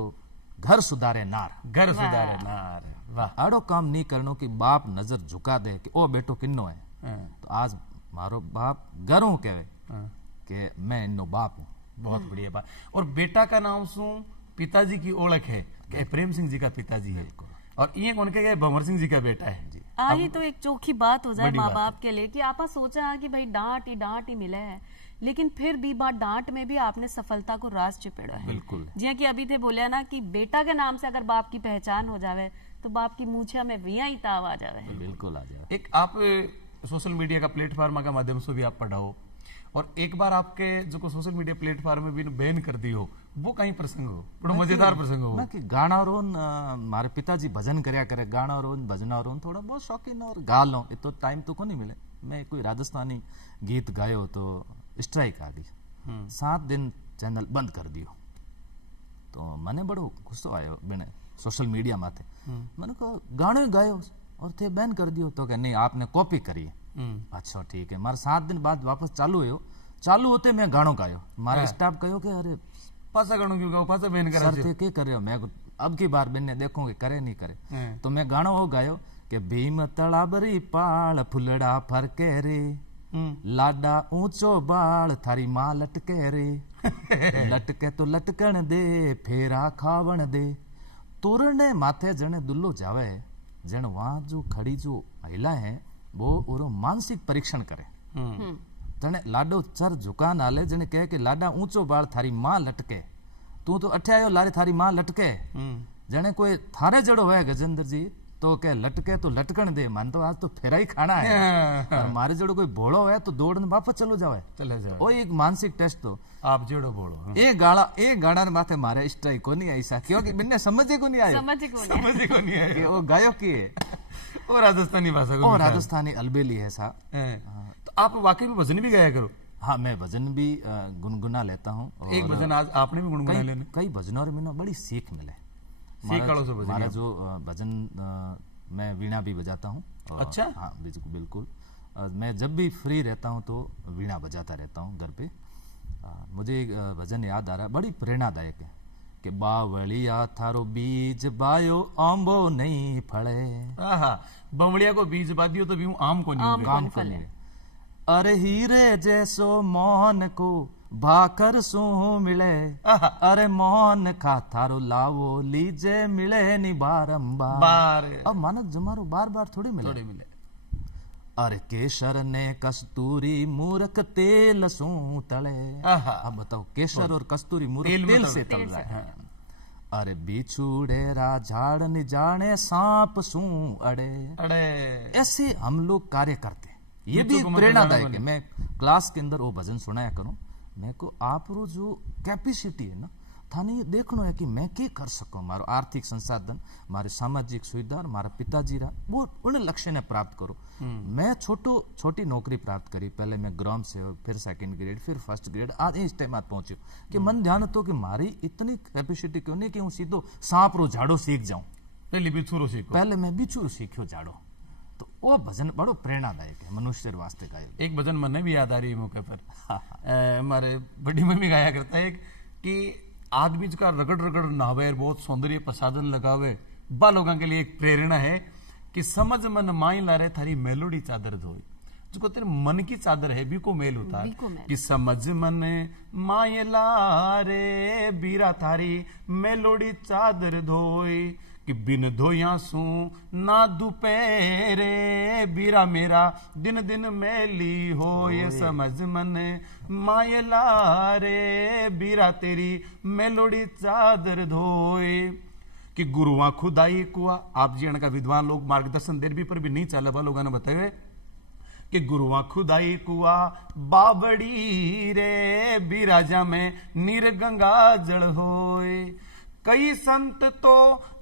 घर सुधारे नार, घर सुधारे नार। वाह, आड़ो काम नहीं करनो कि बाप नजर झुका दे कि ओ बेटो किन्नो है। तो आज मारो बाप गरों कहवे कि मैं इन्नो बाप हूं। बहुत बढ़िया बात। और बेटा का नाम सु पिताजी की ओळख है कि प्रेम सिंह जी का पिताजी है और ये कौन के भंवर सिंह जी का बेटा है जी। ही तो एक चोखी बात हो जाए माँ बाप के लिए कि आपा सोचा कि भाई डांट ही मिले है, लेकिन फिर भी बात डांट में भी आपने सफलता को राज चिपेड़ा है। बिल्कुल जिया कि अभी थे बोलिया ना कि बेटा के नाम से अगर बाप की पहचान हो जावे तो बाप की मूछिया में विया ही ताव आ जावे। बिल्कुल आ जाए। एक आप सोशल मीडिया का प्लेटफॉर्म का माध्यम से भी आप पढ़ाओ और एक बार आपके जो सोशल मीडिया प्लेटफॉर्म में भी बैन कर दी हो, वो कहीं प्रसंग हो, बड़ा मजेदार प्रसंग हो ना कि गाना रोन हमारे पिताजी भजन करया करे, गाना रोन भजना रोन थोड़ा बहुत शौकीन और गा लो, इतो टाइम तो को नहीं मिले। मैं कोई राजस्थानी गीत गायो तो स्ट्राइक आ गई, 7 दिन चैनल बंद कर दियो। तो मैंने बड़ो गुस्सो आयो बिने सोशल मीडिया माथे। मैंने कहा गाने गायो और थे बैन कर दियो तो कि नहीं आपने कॉपी करी। अच्छा ठीक है। मारे 7 दिन बाद वापस चालू हुयो, चालू होते मैं गानो गायो, मारे स्टाफ कहो कि अरे पासा गानो क्यों गाओ, पासा बैन करा सर थे के कर रहे हो, मैं अब की बार बिन्ने देखूंगे करे नहीं करे। तो मैं गानो वो गायो कि भीम तड़ाबरी पाल फुलड़ा फरके रे, लाडा ऊंचो बाल थारी मां लटके रे, लटके तो लटकण दे फेरा खावण दे, तोरने माथे जने दुल्लो जावे, जन वहां जो खड़ी जो महिला है वो उरो मानसिक परीक्षण करे। तने लाडो चर झुका नाले जने कहे कि लाडा ऊंचो बाल थारी मां लटके, तू तो अठे आयो लारे थारी मां लटके। जने कोई थारे जड़ो है गजेंद्र जी तो के लटके तो लटकण दे, मन तो आज तो फेरा ही खाना है, और मारे जड़ो कोई भोड़ो है तो दौड़ने वापस चलो जावे, चले जाओ। ओ एक मानसिक टेस्ट तो आप जेड़ो बोलो ए गाड़ा माथे मारे स्ट्राइक को नहीं ऐसा, क्योंकि बिन्ने समझे को नहीं आयो, समझ को नहीं है कि वो गायो की है और राजस्थानी भाषा को और राजस्थानी अलबेली है सा। तो आप वाकई में भजन भी गाया करो? हाँ मैं भजन भी गुनगुना लेता हूँ। एक भजन आज आपने भी गुनगुना लेने? कई भजनों में बड़ी सीख मिले। हमारा जो भजन मैं वीणा भी बजाता हूँ। अच्छा? हाँ बिल्कुल। मैं जब भी फ्री रहता हूँ तो वीणा बजाता रहता हूँ घर पे। मुझे एक भजन याद आ रहा है, बड़ी प्रेरणादायक है कि बावलिया थारो बीज बायो आंबो नहीं फले। बमड़िया को बीज बा दियो तो भी आम को नहीं। अरे हीरे जैसो मोहन को भाकर सू मिले, अरे मोहन खा थारो लावो लीजे मिले नी बारंबार। अब मानक जमारो बार बार थोड़ी मिले। अरे केसर ने कस्तूरी मूरख तेल सू तले। अब बताओ केसर और कस्तूरी मूरख तेल से तल रहा है। अरे बिछुड़ेरा झाड़ न जाने सांप सू अड़े। ऐसे हम लोग कार्य करते, ये भी प्रेरणादायक है। मैं क्लास के अंदर वो भजन सुनाया करूं, मैं को आप रो जो कैपेसिटी है ना थाने ये देखना है कि मैं क्या कर सकूं, मारो आर्थिक संसाधन, मारे सामाजिक सुविधा, मारा पिताजी रा वो उन लक्ष्य ने प्राप्त करो। मैं छोटी नौकरी प्राप्त करी, पहले मैं ग्राम से फिर सेकंड ग्रेड फिर फर्स्ट ग्रेड आज इस टाइम आज पहुंचे कि मन ध्यान तो कि मारी इतनी कैपेसिटी क्यों नहीं कि हूँ सीधो सांप रो झाड़ो सीख जाऊं, पहले मैं बिछुरो सीखो झाड़ो। तो वो भजन बड़ो प्रेरणादायक है मनुष्य वास्ते का। एक भजन मन भी याद आ रही है मौके पर, हमारे बड़ी मम्मी गाया करता है कि आदमी का रगड़ रगड़ नहावे, बहुत सौंदर्य प्रसादन लगावे, बा लोगों के लिए एक प्रेरणा है कि समझ मन माई ला रे थारी मेलोडी चादर धोई। जो तेरे मन की चादर है भी को मेल होता है कि समझ मन माई ला रे बीरा थारी मेलोडी चादर धोई, कि बिन धोया सू ना दुपहरे बीरा मेरा दिन दिन मैली हो। ये समझ मन मायला रे बीरा तेरी मेलोडी चादर धोए। कि गुरुआ खुदाई कुआ, आप जी का विद्वान लोग मार्गदर्शन देर भी पर भी नहीं चल लोगों ने बताए कि गुरुआ खुदाई कुआ बाबड़ी रे बीराजा में नीर गंगा जल होए। कई संत तो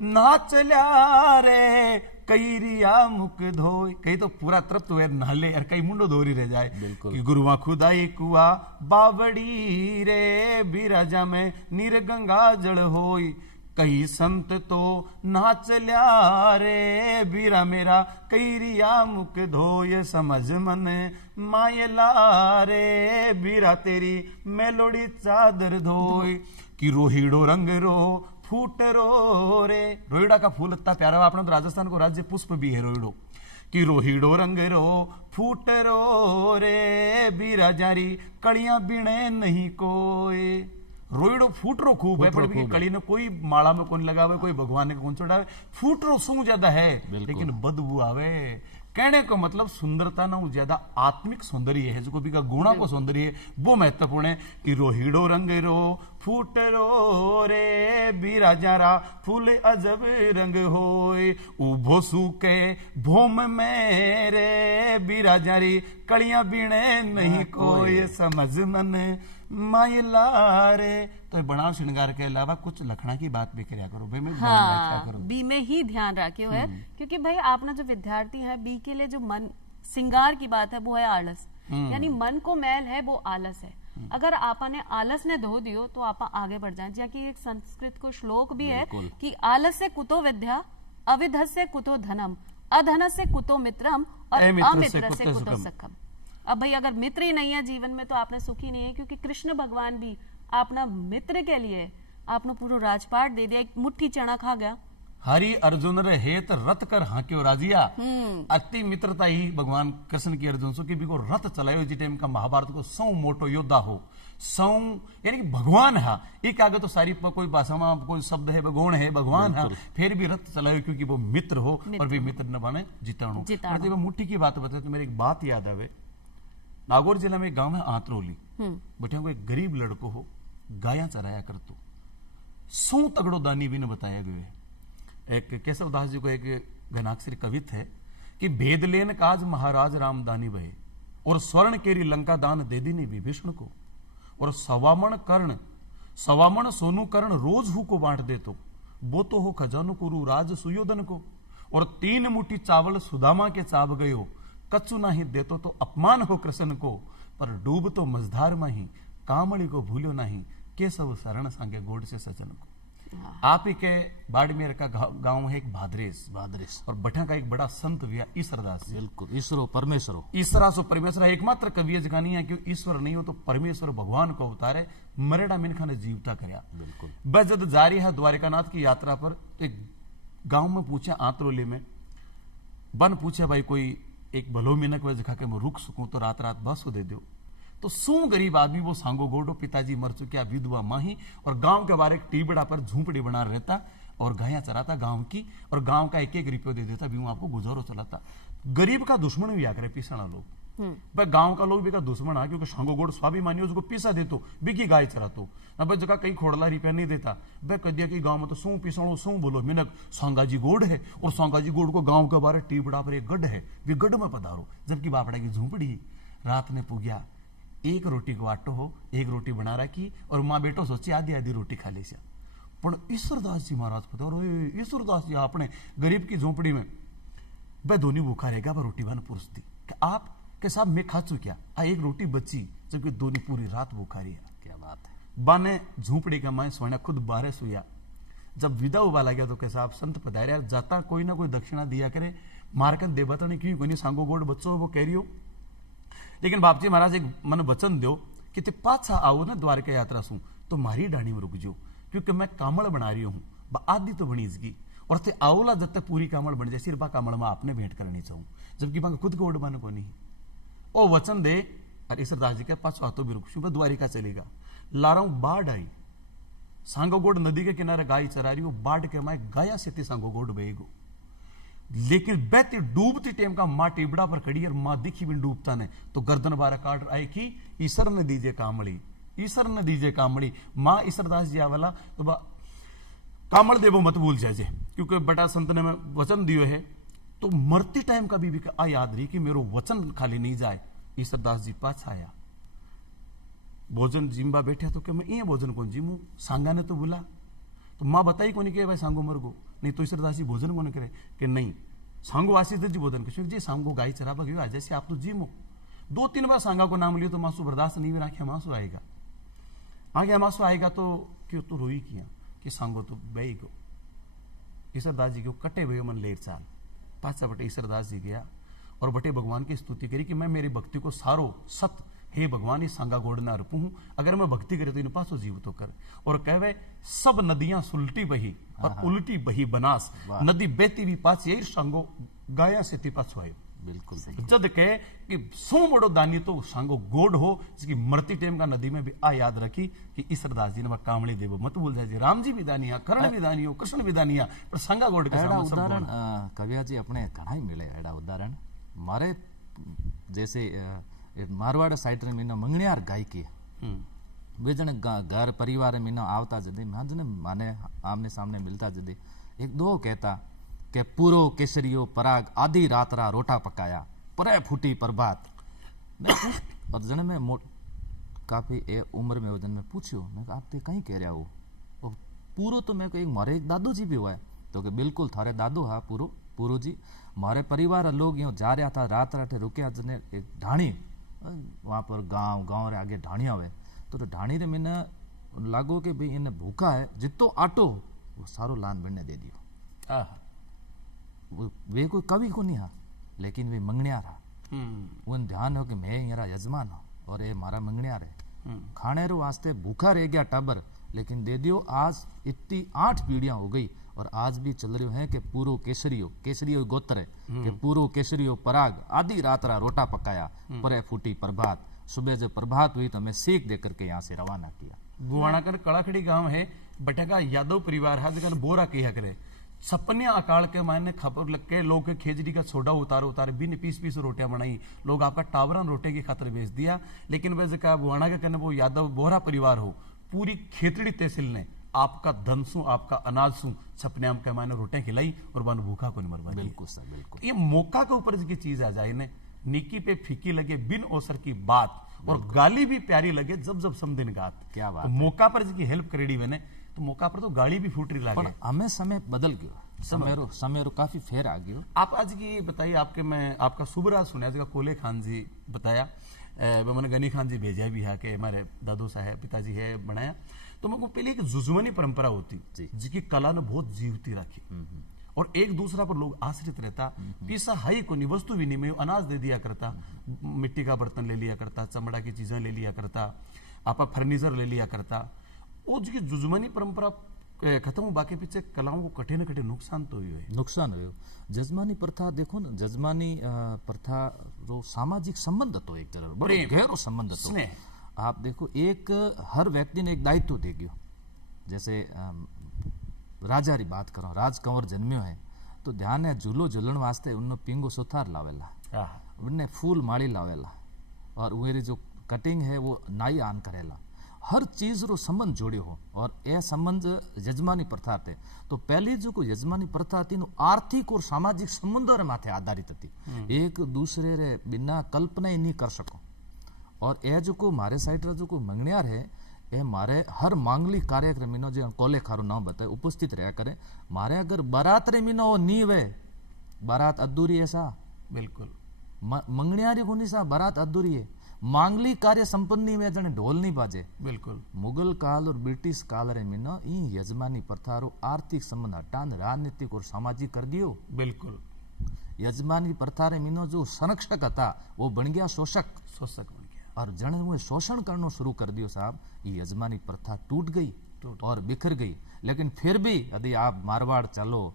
ना चल्या रे कई रिया मुख धोए, कई तो पूरा तृप्त हुए नहले और कई मुंडो धोरी रह जाए। कि गुरुआ खुदाई कुआ बावड़ी रे बिराजा में नीर गंगा जल होई। कई संत तो ना चल्या रे बीरा मेरा कई रिया मुख धोय। समझ मन मायला रे बीरा तेरी मेलोडी चादर धोई। कि रोहिड़ो रंग रो फूट रो रे, रोहिड़ा का फूल इतना प्यारा है, अपना तो राजस्थान को राज्य पुष्प भी है रोहिड़ो। कि रोहिड़ो रंग रो फूट रो रे बीरा जारी कड़ियां बिने नहीं कोई। रोहिड़ो फूट रो खूब है, पर कड़ी ने कोई माला में कौन लगावे, कोई भगवान ने कौन चढ़ावे, फूट रो सूंग ज्यादा है लेकिन बदबू आवे। कहने को मतलब सुंदरता ना ज्यादा आत्मिक सौंदर्य है, जो कभी का गुणा को सौंदर्य है वो महत्वपूर्ण है। कि रोहिड़ो रंग रो फूट रो रे बीरा जारा फूल अजब रंग होए। उभो सूके भोम में रे बीरा जारी कड़ियां बीणे नहीं कोई। समझ मन मायला रे। तो बनाव श्रृंगार के अलावा कुछ लखना की बात भी किया करो भाई, मैं हाँ, बी में ही ध्यान रखियो है, क्योंकि भाई आपना जो विद्यार्थी है बी के लिए जो मन श्रृंगार की बात है वो है आलस, यानी मन को मैल है वो आलस है। अगर आपने आलस ने धो दियो तो आप आगे बढ़ जाए। जैसे एक संस्कृत को श्लोक भी है कि आलस से कुतो विद्या अविधस से कुतो धनम अधनस्य कुतो मित्रम और अमित्र से कुतो सखम। अब भाई अगर मित्र ही नहीं है जीवन में तो आपने सुखी नहीं है, क्योंकि कृष्ण भगवान भी अपना मित्र के लिए आपने पूरा राजपाट दे दिया, एक मुट्ठी चना खा गया। हरि अर्जुन रे हेत रथ कर हाक्यो राजिया। अति मित्रता ही भगवान कृष्ण की अर्जुन सो कि भी को रथ चलायो जी टाइम का महाभारत को सौ मोटो योद्धा हो, सौ यानी कि भगवान है एक आगे तो सारी कोई भाषा में कोई शब्द है भगवान है भगवान है, फिर भी रथ चलायो क्योंकि वो मित्र हो और भी मित्र न बने जिताणु। मतलब मुट्ठी की बात बताए तो मेरे एक बात याद आवे, नागौर जिला में एक गांव है आंतरौली, बेटे को एक गरीब लड़को हो गाया चराया कर तो सौ तगड़ो दानी भी ने बताया गया है। एक केशव दास जी को एक घनाक्षरी कवित है कि भेद लेन काज महाराज राम दानी भये और स्वर्ण केरी लंका दान दे दी ने विभीषण को और सवामण सोनू कर्ण रोज हु को बांट दे तो वो तो हो खजानो कुरु राज सुयोधन को और 3 मुट्ठी चावल सुदामा के चाव गयो कच्चू नहीं देतो तो अपमान हो कृष्ण को पर डूब तो मझधार में ही कामड़ी को भूलो नहीं केशव शरण सांगे गोड से सजन को। आप ही के बाड़मेर का गांव है एक भाद्रेस और बठा का एक बड़ा संत हुआ ईश्वरदास। बिल्कुल ईश्वरो परमेश्वरो ईश्वरा सो परमेश्वर एकमात्र कवि जगानी है कि ईश्वर नहीं हो तो परमेश्वर भगवान को उतारे मरेड़ा मिनखा ने जीवता करया। बिल्कुल बस जब जारी है द्वारिकानाथ की यात्रा पर एक गांव में पूछा आंतरोली में बन पूछा भाई कोई एक भलो मिनक वह जखा के मैं रुक सकूं तो रात रात बस दे दो तो सू गरीब आदमी वो सांगो गोडो पिताजी मर चुके विधवा माही और गांव के बारे टीबड़ा पर झूंपड़ी बना रहता और गाया चराता गांव की और गांव का एक रुपये दे देता भी आपको गुजारो चलाता। गरीब का दुश्मन भी आकर पीसाना लोग भाई गांव का लोग भी का दुश्मन आ क्योंकि सांगो गोड स्वाभिमानी उसको पीसा दे तो बिकी गाय चरातो अब जगह कहीं खोड़ला रुपया नहीं देता भाई कह दिया कि गांव में तो सू पीसाणो सू बोलो मिनक सांगाजी गोड है और सांगाजी गोड को गांव के बारे टीबड़ा पर एक गढ़ है वे गढ़ में पधारो जबकि बापड़ा की झूंपड़ी रात ने पुग्या एक रोटी को आटो हो एक रोटी बना रखी और माँ बेटो सोची आधी आधी रोटी खा ली पर ईश्वरदास जी महाराज पता और ईश्वरदास जी आपने गरीब की झोपड़ी में वह धोनी भूखा रहेगा वह रोटी बन पुरुषती कि आप के साहब मैं खा चुका एक रोटी बची जबकि धोनी पूरी रात भूखा रही है। क्या बात है। बाने झोपड़ी का माए सोना खुद बारह सोया जब विदा हुआ लगा तो कैसा आप संत पधारिया जाता कोई ना कोई दक्षिणा दिया करे मारकन दे बताने क्यों कोई सांगो गोड बच्चों वो कह रही हो लेकिन बाप जी महाराज एक मन वचन दो कि ते पाछा आओ ना द्वारका यात्रा सू तो मारी डाणी में रुक जो क्योंकि मैं कामड़ बना रही हूँ आदि तो बनीजगी और ते आओला जब तक पूरी कामड़ बन जाए सिर्फ कामड़ में आपने भेंट करनी चाहूँ जबकि वहां खुद को ओड बन को नहीं ओ वचन दे और ईश्वरदास जी के पाछो हाथों भी रुक द्वारिका चलेगा लारा बाढ़ आई सांगोगोड नदी के किनारे गाय चरा रही हो बाढ़ के माए गाया से सांगोगोड बहेगो लेकिन बहती डूबती टेम का माँ टेबड़ा पर खड़ी और माँ दिखी भी डूबता ने तो गर्दन बारा काट आए कि ईश्वर ने दीजिए कामड़ी ईश्वर ने दीजिए कामड़ी माँ ईश्वरदास जी वाला तो कामड़ देवो मत भूल जाए क्योंकि बटा संत ने मैं वचन दियो है तो मरते टाइम का भी आ याद रही कि मेरो वचन खाली नहीं जाए। ईश्वरदास जी पास आया भोजन जिम्बा बैठा तो क्या मैं ये भोजन कौन जिमू सांगा ने तो बोला तो माँ बताई कौन के भाई सांगो मरगो नहीं तो ईश्वरदास जी भोजन कौन करे कि नहीं सांगो आशीष जी भोजन कर जी सांगो गाय चराबा गयो जैसे आप तो जिमो 2-3 बार सांगा को नाम लियो तो मासू बर्दाश्त नहीं हुआ आंखें मासू आएगा आगे मासू आएगा तो क्यों तो रोई किया कि सांगो तो बही गो ईश्वरदास जी को कटे भय मन लेर चाल पाचा बटे ईश्वरदास जी गया और बटे भगवान की स्तुति करी कि मैं मेरी भक्ति को सारो सत हे भगवान इस सांगा गोड़ ना अर्पू हूं अगर मैं भक्ति करे तो इन पासो जीव तो कर और कहवे सब नदियां सुलटी बही और उल्टी बही बनास नदी बेती भी पास यही सांगो गाया से पास हुआ बिल्कुल जद कहे कि सो बड़ो दानी तो सांगो गोड हो जिसकी मरती टेम का नदी में भी आ याद रखी कि ईश्वरदास जी ने कामड़ी देवो मत भूल जाए राम जी भी दानिया कर्ण भी दानियो कृष्ण भी दानिया पर सांगा गोड के उदाहरण कविया जी अपने घना ही मिले एड़ा उदाहरण मारे जैसे मारवाड़ साइड में मीनो मंगणियार गायकी वे जने घर परिवार में मीनो आवता जदे जने माने आमने सामने मिलता जदे एक दो कहता के पूरो केसरियो पराग आधी रात रा रोटा पकाया परे फूटी प्रभात और जने मैं काफी उम्र में वजन में पूछो मैं आप ते कहीं कह रहा हो पूरो तो मैं एक मारे एक दादू जी भी हुआ है तो कि बिल्कुल थारे दादू हा पूरो जी मारे परिवार लोग यूं जा रहा था रात रात रुके जने एक ढाणी वहां पर गांव रे आगे ढाणिया हुए तो ढाणी रे मैंने लागो कि भाई इन्हें भूखा है जितो आटो वो सारो लान बनने दे दियो वे कोई कवि को नहीं हा, लेकिन वे मंगनिया रहा। उन ध्यान हो कि मैं यरा यजमान हूँ और ये मारा मंगनियार है। खाने रो वास्ते भूखा रह गया टाबर, लेकिन दे दियो आज इतनी 8 पीढ़ियां हो गई और आज भी चल रहे हैं कि पूरो केसरियो गोत्र है कि पूरो केसरियो पराग आधी रात रा रोटा पकाया परे फूटी प्रभात। सुबह जब प्रभात हुई तो हमें सीख दे करके यहाँ से रवाना किया। गुवाणाकर कड़ाखड़ी गांव है, बटका यादव परिवार है, जगन बोरा कहा करे सपने अकाल के मायने खबर लग के लोग के खेजड़ी का सोडा उतारे बिन पीस रोटियां बनाई, लोग आपका टावरन रोटे की खातर बेच दिया। लेकिन वैसे का बुआना के कहने वो यादव बोरा परिवार हो, पूरी खेतड़ी तहसील ने आपका धन सू आपका अनाज सू सपने आम के मायने रोटियां खिलाई और बन भूखा को नहीं मरवाई। बिल्कुल सर, बिल्कुल। ये मौका के ऊपर की चीज आ जाए ने, निकी पे फीकी लगे बिन अवसर की बात और गाली भी प्यारी लगे जब जब समदिन गात। क्या बात तो मौका पर जिसकी हेल्प करेडी मैंने तो मौका पर तो गाली भी फूट रही लगे। हमें समय बदल गयो, समय रो काफी फेर आ गयो। आप आज की बताइए, आपके मैं आपका सुबराज सुना जगह कोले खान जी बताया, मैंने गनी खान जी भेजा भी है कि हमारे दादो साहब पिताजी है बनाया। तो मैं पहले एक जुजमनी परंपरा होती जिसकी कला ने बहुत जीवती रखी और एक दूसरा पर लोग आश्रित रहता। पीसा हाई को नहीं, वस्तु विनिमय अनाज दे दिया करता, मिट्टी का बर्तन ले लिया करता, चमड़ा की चीजें ले लिया करता, आपका फर्नीचर ले लिया करता। वो जिसकी जुजमनी परंपरा खत्म हो, बाकी पीछे कलाओं को कठे न कठे नुकसान तो हुए। नुकसान हुए। जजमानी प्रथा देखो ना, जजमानी प्रथा रो सामाजिक संबंध तो एक तरह बड़ो गहरो संबंध तो। आप देखो एक हर व्यक्ति ने एक दायित्व दे गयो। जैसे राजा री बात करो, राज कंवर जन्म्यो है तो ध्यान है झूलो झूलन वास्ते उन्नो पिंगो सुथार लावेला, उन्ने फूल माड़ी लावेला और उरी जो कटिंग है वो नाई आन करेला। हर चीज रो संबंध जोड़ियो हो और यह संबंध यजमानी प्रथा थे। तो पहली जो को यजमानी प्रथा थी आर्थिक और सामाजिक संबंधों रे माथे आधारित थी। एक दूसरे रे बिना कल्पना ही नहीं कर सको। और यह जो को मारे साइड रा जो को मंगनियार है, ये मारे हर मांगलिक कार्यक्रम मीनो जो कोले खारो नाम बताए उपस्थित रहा करे। मारे अगर बारात रे मीनो वो नीव है, बारात अधूरी है सा, बिल्कुल मंगनियारी को नहीं सा, बारात अधूरी है। मांगलिक कार्य संपन्नी में जने ढोल नहीं बाजे, बिल्कुल। मुगल काल और ब्रिटिश काल रे मीनो ई यजमानी प्रथा रो आर्थिक संबंध हटान राजनीतिक और सामाजिक कर दियो, बिल्कुल। यजमानी प्रथा रे मीनो जो संरक्षक था वो बन गया शोषक बन गया और जने वो शोषण करना शुरू कर दियो साहब। ये यजमानी प्रथा टूट गई और बिखर गई। लेकिन फिर भी यदि आप मारवाड़ चलो,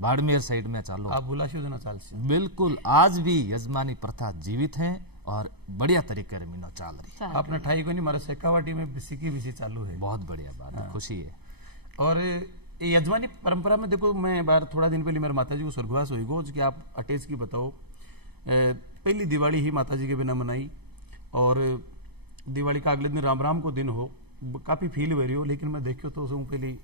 बाड़मेर साइड में चलो, आप बुलाशियो चाल, बिल्कुल आज भी यजमानी प्रथा जीवित है और बढ़िया तरीके से मीनो चाल रही है। आपने ठाई को नहीं, मारे सेकावाटी में बिसी चालू है, बहुत बढ़िया बात है, खुशी है। और यजमानी परंपरा में देखो, मैं बार थोड़ा दिन पहले मेरे माता जी को स्वर्गवास हुई गो, कि आप अटैच की बताओ। पहली दिवाली ही माता जी के बिना मनाई और दिवाली का अगले दिन राम को दिन हो, काफी फील हो रही हो। लेकिन मैं देखियो तो उसमें पहली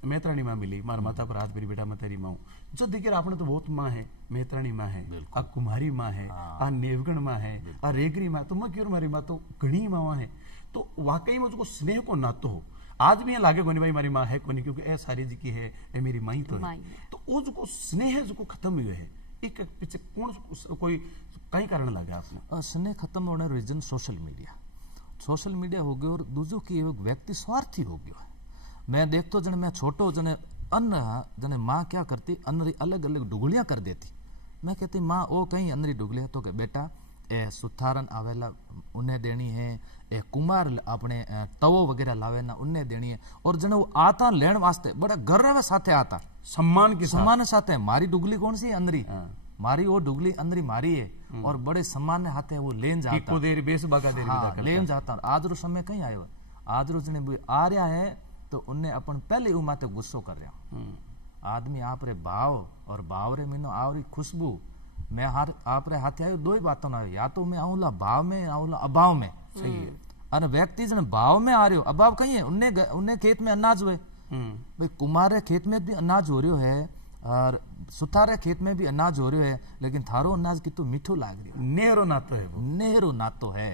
मेहतरानी माँ मिली, मार माता पर हाथ मेरी बेटा मैं तेरी माँ हूँ। जो देखिए आपने तो बहुत माँ है, मेहतरानी माँ है, आ कुम्हारी माँ है, आ नेवगण माँ है, आ रेगरी माँ, तो मैं क्यों मारी माँ तो घनी माँ है। तो वाकई में उसको स्नेह को नातो हो। आज भी ये लागे कोनी भाई हमारी माँ है कोनी, क्योंकि ए सारी जी की है, ए मेरी माई तो है। तो वो जो स्नेह है जो खत्म हुए है, एक पीछे कौन कोई कई कारण लगा आपने? स्नेह खत्म होने रीजन सोशल मीडिया हो गया और दूसरों की व्यक्ति स्वार्थी हो गया। मैं देखतो जने मैं छोटो जने अन्न जने माँ क्या करती, अन्न अलग अलग डुगलियां कर देती। मैं कहती माँ ओ कहीं अन्न डुगलियां, तो के बेटा ए सुथारन आवेला उन्हें देनी है, ए कुमार अपने तवो वगैरह लावे ना उन्हें देनी है। और जने वो आता लेन वास्ते बड़ा गर्व साथे आता, सम्मान साथे। मारी डुगली कौन सी अंदरी, मारी वो डुगली अंदरी मारी है और बड़े सम्मान हाथे वो लेन जाता, लेन जाता। आज रो समय कहीं आयो, आज रो जने आ रहा है तो उन्हें अपन पहले ऊ माते गुस्सो कर रहा। आदमी आप रे भाव और भाव रे मीनो आवरी खुशबू। मैं आप रे हाथे आयो दो ही बातों ना, या तो मैं आऊला भाव में, आऊला अभाव में। सही है। और व्यक्ति जन भाव में आ रहे हो, अभाव कहीं है, उन्हें खेत में अनाज हुए भाई, कुमार खेत में भी अनाज हो रही है और सुथारे खेत में भी अनाज हो रही है, लेकिन थारो अनाज कितो मीठो लाग रही है। नेहरो नातो है वो, नेहरो नातो है।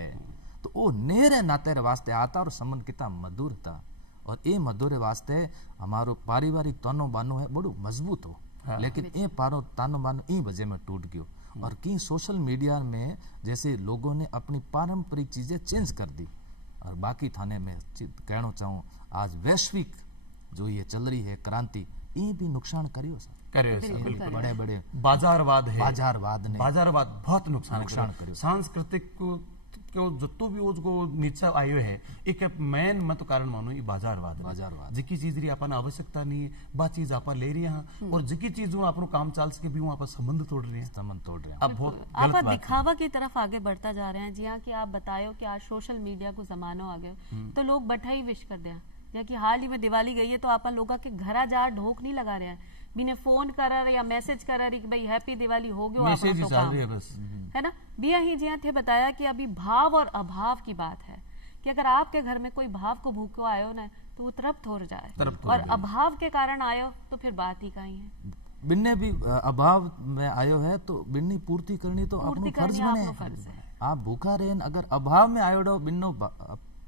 तो वो नेहरे नाते रे वास्ते आता और संबंध कितना मधुर था। और ये मधुर वास्ते हमारो पारिवारिक तानो बानो है बड़ो मजबूत हो। हाँ। लेकिन ये पारो तानो बानो ई वजह में टूट गयो। और की सोशल मीडिया में जैसे लोगों ने अपनी पारंपरिक चीजें चेंज कर दी। और बाकी थाने में कहना चाहूँ आज वैश्विक जो ये चल रही है क्रांति, ये भी नुकसान करियो सर, करे सर, बिल्कुल। बड़े बड़े बाजारवाद है, बाजारवाद ने बाजारवाद बहुत नुकसान करियो। करियो। सांस्कृतिक को जत्तो भी उसको नीचा आयो है, एक मेन मैं तो कारण मानो ये बाजारवाद। बाजारवाद जिकी चीज री अपन आवश्यकता नहीं है बा चीज आप ले रही हैं, और जिकी चीज अपन काम चाल सके भी वहां पर संबंध तोड़ रहे हैं, संबंध तोड़ रहे हैं। अब बहुत आप गलत बात दिखावा की तरफ आगे बढ़ता जा रहे हैं। जी हाँ, कि आप बतायो कि आज सोशल मीडिया को जमानो आ गयो, तो लोग बठाई विश कर दिया। या कि हाल ही में दिवाली गई है तो आप लोगों के घरा जा ढोक नहीं लगा रहे हैं, बिने फोन कर या मैसेज कर कि भाई हैप्पी दिवाली हो गयो, मैसेज ही तो चल रही है बस। है ना। बिया ही जिया थे बताया कि अभी भाव और अभाव की बात है, कि अगर आपके घर में कोई भाव को भूखो आयो ना तो वो तृप्त हो जाए, और अभाव के कारण आयो तो फिर बात ही कहीं है। बिन्ने भी अभाव में आयो है तो बिन्नी पूर्ति करनी तो अपनो फर्ज बने है। आप भूखा रहें, अगर अभाव में आयो बिन्नो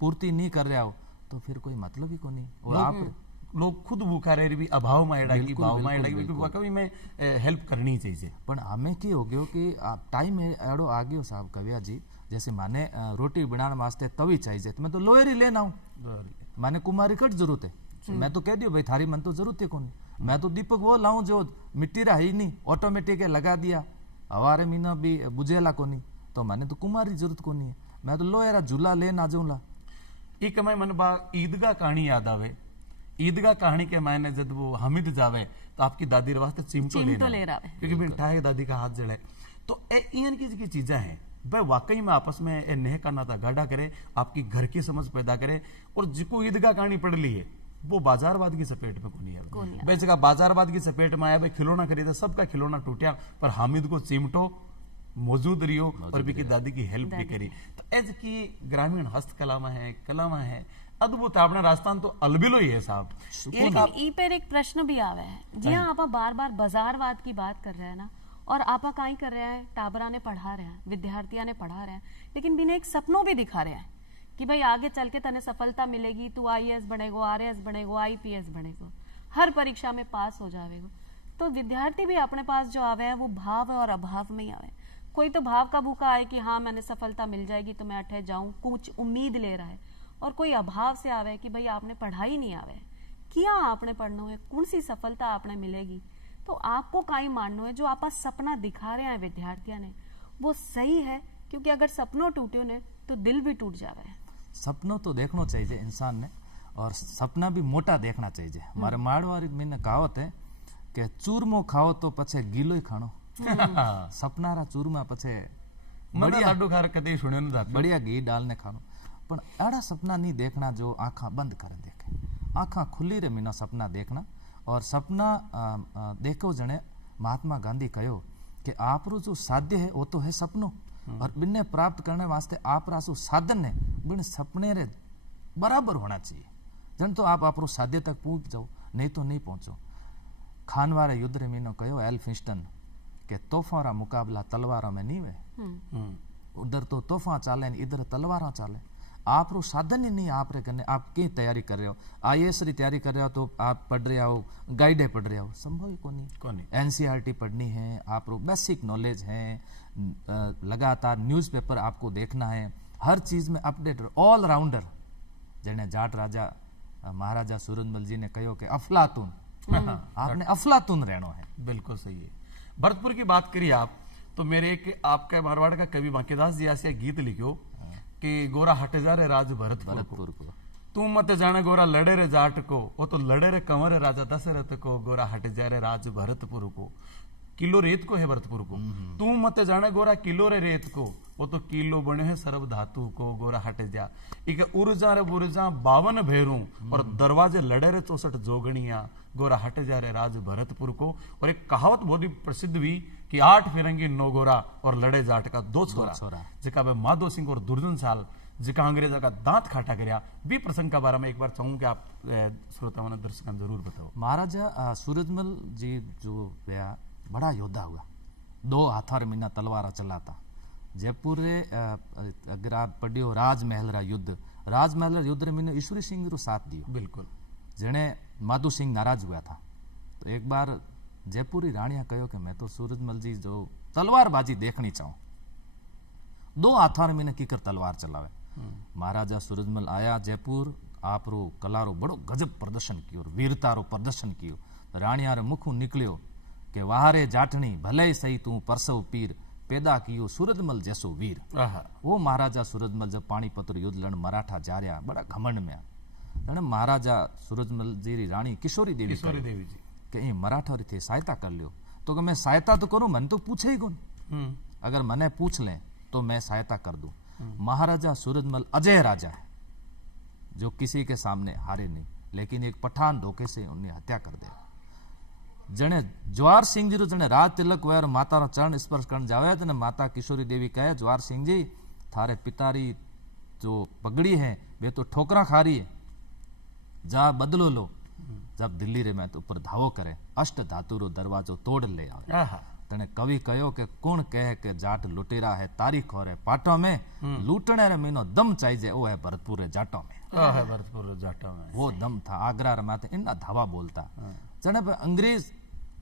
पूर्ति नहीं कर रहा हो तो फिर कोई मतलब ही को नहीं। और आप लोग खुद भूखा रहे भी अभाव में एड़ा की भाव में एड़ा की वाकई में हेल्प करनी चाहिए। पण हमें की हो गयो कि टाइम एड़ो आ गयो साहब कविया जी, जैसे माने रोटी बनाने वास्ते तवी चाहिए तो मैं तो लोहेरी लेना हूँ, माने कुमारी कट जरूरत है, मैं तो कह दियो भाई थारी मन तो जरूरत है कौन, मैं तो दीपक वो लाऊं जो मिट्टी रहा ही नहीं, ऑटोमेटिक लगा दिया, हवारे मीना भी बुझेला को नहीं, तो माने तो कुमारी जरूरत को नहीं है, मैं तो लोहेरा झूला लेना जाऊंला। एक मैं मन बा ईदगाह कहानी याद आवे। ईदगाह कहानी के मायने जब वो हामिद जावे तो आपकी दादी रे वास्ते चिमटो ले रहा है, क्योंकि बिन ठाए दादी का हाथ जड़े। तो इन की चीजें हैं भाई वाकई में आपस में नेह करना था, गाढ़ा करे, आपकी घर की समझ पैदा करे। और जिको ईदगाह कहानी पढ़ ली है वो बाजारवाद की चपेट में कोनी है। भाई जगह बाजारवाद की चपेट में आया, भाई खिलौना खरीदा, सबका खिलौना टूटा, पर हामिद को चिमटो मौजूद रहियो और भी की दादी की हेल्प भी करी। तो एज की ग्रामीण हस्तकला में है, कला में है, अद्भुत अपना राजस्थान तो अलबिलो ही है साहब। लेकिन ई पर एक प्रश्न भी आवे है जी हाँ, आप बार बार बाजारवाद की बात कर रहे हैं ना, और आपा काई कर रहा है, टाबरा ने पढ़ा रहे हैं, विद्यार्थियां ने पढ़ा रहे हैं, लेकिन बिना एक सपनों भी दिखा रहे हैं कि भाई आगे चल के तने सफलता मिलेगी, तू आईएएस बनेगो, आरएएस बनेगो, आईपीएस बनेगो, हर परीक्षा में पास हो जावेगो। तो विद्यार्थी भी अपने पास जो आवे हैं वो भाव और अभाव में ही आवे। कोई तो भाव का भूखा आए कि हाँ मैंने सफलता मिल जाएगी तो मैं अठे जाऊं, कुछ उम्मीद ले रहा है, और कोई अभाव से आवे कि भाई आपने पढ़ाई नहीं आवे, किया आपने पढ़ना है, कौन सी सफलता आपने मिलेगी। तो आपको काई मानना है जो आप सपना दिखा रहे हैं विद्यार्थियों ने वो सही है, क्योंकि अगर सपनों टूटे ने तो दिल भी टूट जावे है। सपनों तो देखना चाहिए इंसान ने, और सपना भी मोटा देखना चाहिए। हमारे मारवाड़ी में कहावत है कि चूरमो खाओ तो पछे गीलो ही खानो। सपनारा चूरमा पछे बढ़िया घी डालने खानो, पर एड़ा सपना नहीं देखना जो आंखा बंद कर देखे, आंखा खुली रे मीना सपना देखना। और सपना देखो जने महात्मा गांधी कहो कि आपरो जो साध्य है वो तो है सपनों, और बिन्ने प्राप्त करने वास्ते आपरा जो साधन है बिन सपने रे बराबर होना चाहिए। जन तो आप आपरो साध्य तक पहुंच जाओ, नहीं तो नहीं पहुंचो। खानवारे युद्ध रे मीनो कहो एल्फिंस्टन के तोहफा रा मुकाबला तलवारों में नहीं वे, उधर तो तोहफा चाले इधर तलवारा चाले। आप रो साधन ही नहीं आप रे करने, आप की तैयारी कर रहे हो, आईएएस री तैयारी कर रहे हो तो आप पढ़ रहे हो, गाइडे पढ़ रहे हो, संभव ही कोनी। एनसीईआरटी पढ़नी है, आप रो बेसिक नॉलेज है, लगातार न्यूज़पेपर आपको देखना है, हर चीज में अपडेट, ऑल राउंडर। जने जाट राजा महाराजा सूरजमल जी ने कहो कि अफलातून, आपने अफलातून रहना है। बिल्कुल सही है। भरतपुर की बात करिए आप तो मेरे एक आपका मारवाड़ का कवि बांकेदास जी ऐसे गीत लिखो कि गोरा हटे जा रे राज भरतपुर को, तू मत जाने गोरा लड़े रे जाट को, वो तो लड़े रे कंवर राजा दशरथ को, गोरा हटे जा रे राज भरतपुर को। किलो रेत को है भरतपुर को, तू मत जाने गोरा किलो रे रेत को, वो तो किलो बने है सर्व धातु को, गोरा हटे जा। एक उर्जा रे बुर्जा 52 भेरू, और दरवाजे लड़े रे 64 जोगणिया, गोरा हटे जा रे राज भरतपुर को। और एक कहावत बहुत ही प्रसिद्ध हुई कि 8 फिरंगी 9 गोरा और लड़े जाट का 2 छोरा, जिका माधो सिंह और दुर्जन साल जिका अंग्रेजा का दांत खाटा करया। भी प्रसंग का बारे में एक बार चाहूँ कि आप श्रोताओं दर्शकों जरूर बताओ। महाराजा सूरजमल जी जो बड़ा योद्धा हुआ, 2 हाथार मीना तलवारा चलाता। जयपुर रे अगर आप पढ़ियो राजमहल रा युद्ध, राजमहल रा युद्ध रे मीने ईश्वरी सिंह रो साथ दियो। बिल्कुल। जने माधो सिंह नाराज हुआ था तो एक बार जयपुरी रानिया कहो कि मैं तो सूरजमल जी जो तलवारबाजी देखनी चाहूं। 2 हाथार मीने कीकर तलवार चलावे। महाराजा सूरजमल आया जयपुर, आप रो कला रो बड़ो गजब प्रदर्शन कियो, वीरता रो प्रदर्शन कियो। राणियार मुखू निकलियो के वाहरे जाटनी भले सही तू परसव पीर पैदा कियो सूरजमल जैसो वीर। आहा। वो महाराजा सूरजमल जब पानीपत युद्ध लड़ मराठा जा रहा बड़ा घमंड में जने महाराजा सूरजमल जी री रानी किशोरी देवी किशोरी देवी जी के ई मराठा री थे सहायता कर लियो तो कि मैं सहायता तो करूं मन तो पूछे ही कौन अगर मने पूछ लें तो मैं सहायता कर दूं। महाराजा सूरजमल अजय राजा है जो किसी के सामने हारे नहीं लेकिन एक पठान धोखे से उन्हें हत्या कर दे। जने जवाहर सिंह जी रो जने राज तिलक हुआ और माता रो चरण स्पर्श करने जावे तो माता किशोरी देवी कहे जवाहर सिंह जी थारे पितारी जो पगड़ी है वे तो ठोकरा खा रही है जा बदलो लो। जब दिल्ली रे में तो ऊपर धावो करे अष्ट धातु रो दरवाजो तोड़ ले आवे। आहा। तने कवि कहो के कौन कहे के जाट लुटेरा है तारीख और है पाटो में लूटने रे मीनो दम चाहिए वो है भरतपुर रे जाटों में। आहा, भरतपुर जाटा में वो दम था आगरा रे माथे इन्ना धावा बोलता जने पे अंग्रेज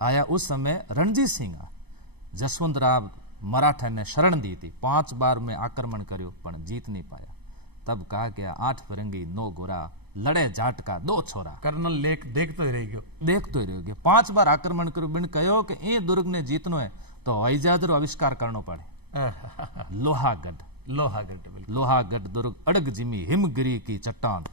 आया उस समय रणजीत सिंह जसवंत राव मराठा ने शरण दी थी 5 बार में आक्रमण करियो पण जीत नहीं पाया। तब कहा गया 8 फिरंगी 9 गोरा लड़े जाट का 2 छोरा। कर्नल लेख देख तो ही रही गयो देख तो ही रहोगे 5 बार आक्रमण करो बिन कहो कि ए दुर्ग ने जीतनो है तो हवाई जहाज रो आविष्कार करनो पड़े। आहा। लोहागढ़ लोहागढ़ बिल्कुल। लोहागढ़ दुर्ग अड़ग जिमी हिमगिरी की चट्टान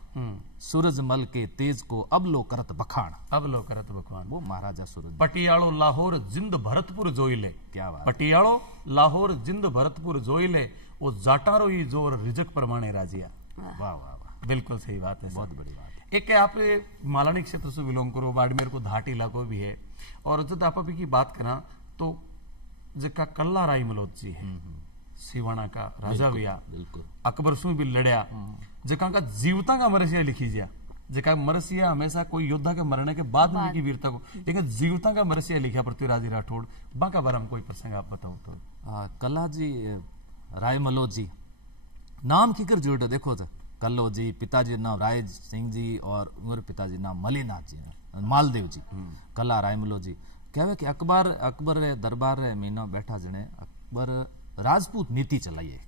सूरजमल के तेज को अब लो करत बखान। अब लो करत भगवान। वो महाराजा सूरज पटियालो लाहौर जिंद भरतपुर जोइले। क्या बात। पटियालो लाहौर जिंद भरतपुर जोइले वो जाटारो ही जोर रिजक प्रमाणे राजिया। वाह वाह वाह बिल्कुल सही बात है सर। बहुत बड़ी बात है। एक आप मालानी क्षेत्र से बिलोंग करो बाड़मेर को घाट इलाको भी है और जब आप अभी की बात करा तो जका कल्ला राई मलोद जी है सिवाना का राजा विया बिल्कुल अकबर सु भी लड़या जका का जीवता का मरसिया लिखी जा जका मरसिया हमेशा कोई योद्धा के मरने के बाद में उनकी वीरता को लेकिन जीवता का मरसिया लिखा पृथ्वीराज राठौड़ बाका बारे में कोई प्रसंग आप बताओ तो। कल्ला जी रायमलो जी नाम की कर जोड़ो देखो तो कल्लो जी पिताजी नाम राय सिंह जी और उनके पिताजी नाम मलीनाथ जी मालदेव जी कल्ला रायमलो जी कहवे कि अकबर रे दरबार रे मीनो बैठा जने अकबर राजपूत नीति चलाई है।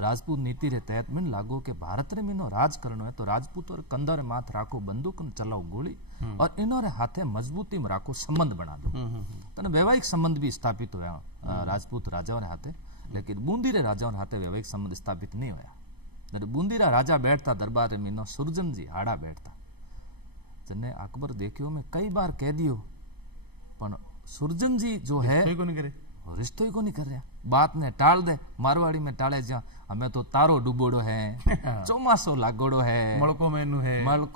राजपूत नीति रे तहत मन लागो के भारत रे मीनो राज करनो है तो राजपूत और कंधा रे माथ राखो बंदूक चलाओ गोली और इनो रे हाथे मजबूती में राखो संबंध बना दो तने वैवाहिक संबंध भी स्थापित हुआ राजपूत राजाओं रे हाथे लेकिन बूंदी रे राजाओं रे हाथे वैवाहिक संबंध स्थापित नहीं हुआ। बूंदी रा राजा बैठता दरबार रे मीनो सुरजन जी हाड़ा बैठता जने अकबर देखियो में कई बार कह दियो पण सुरजन जी जो है रिश्तो ही को नहीं कर रहा बात ने टाल दे मारवाड़ी में टाले जा हमें तो तारो डूबोड़ो है चौमासो लागोड़ो है मलको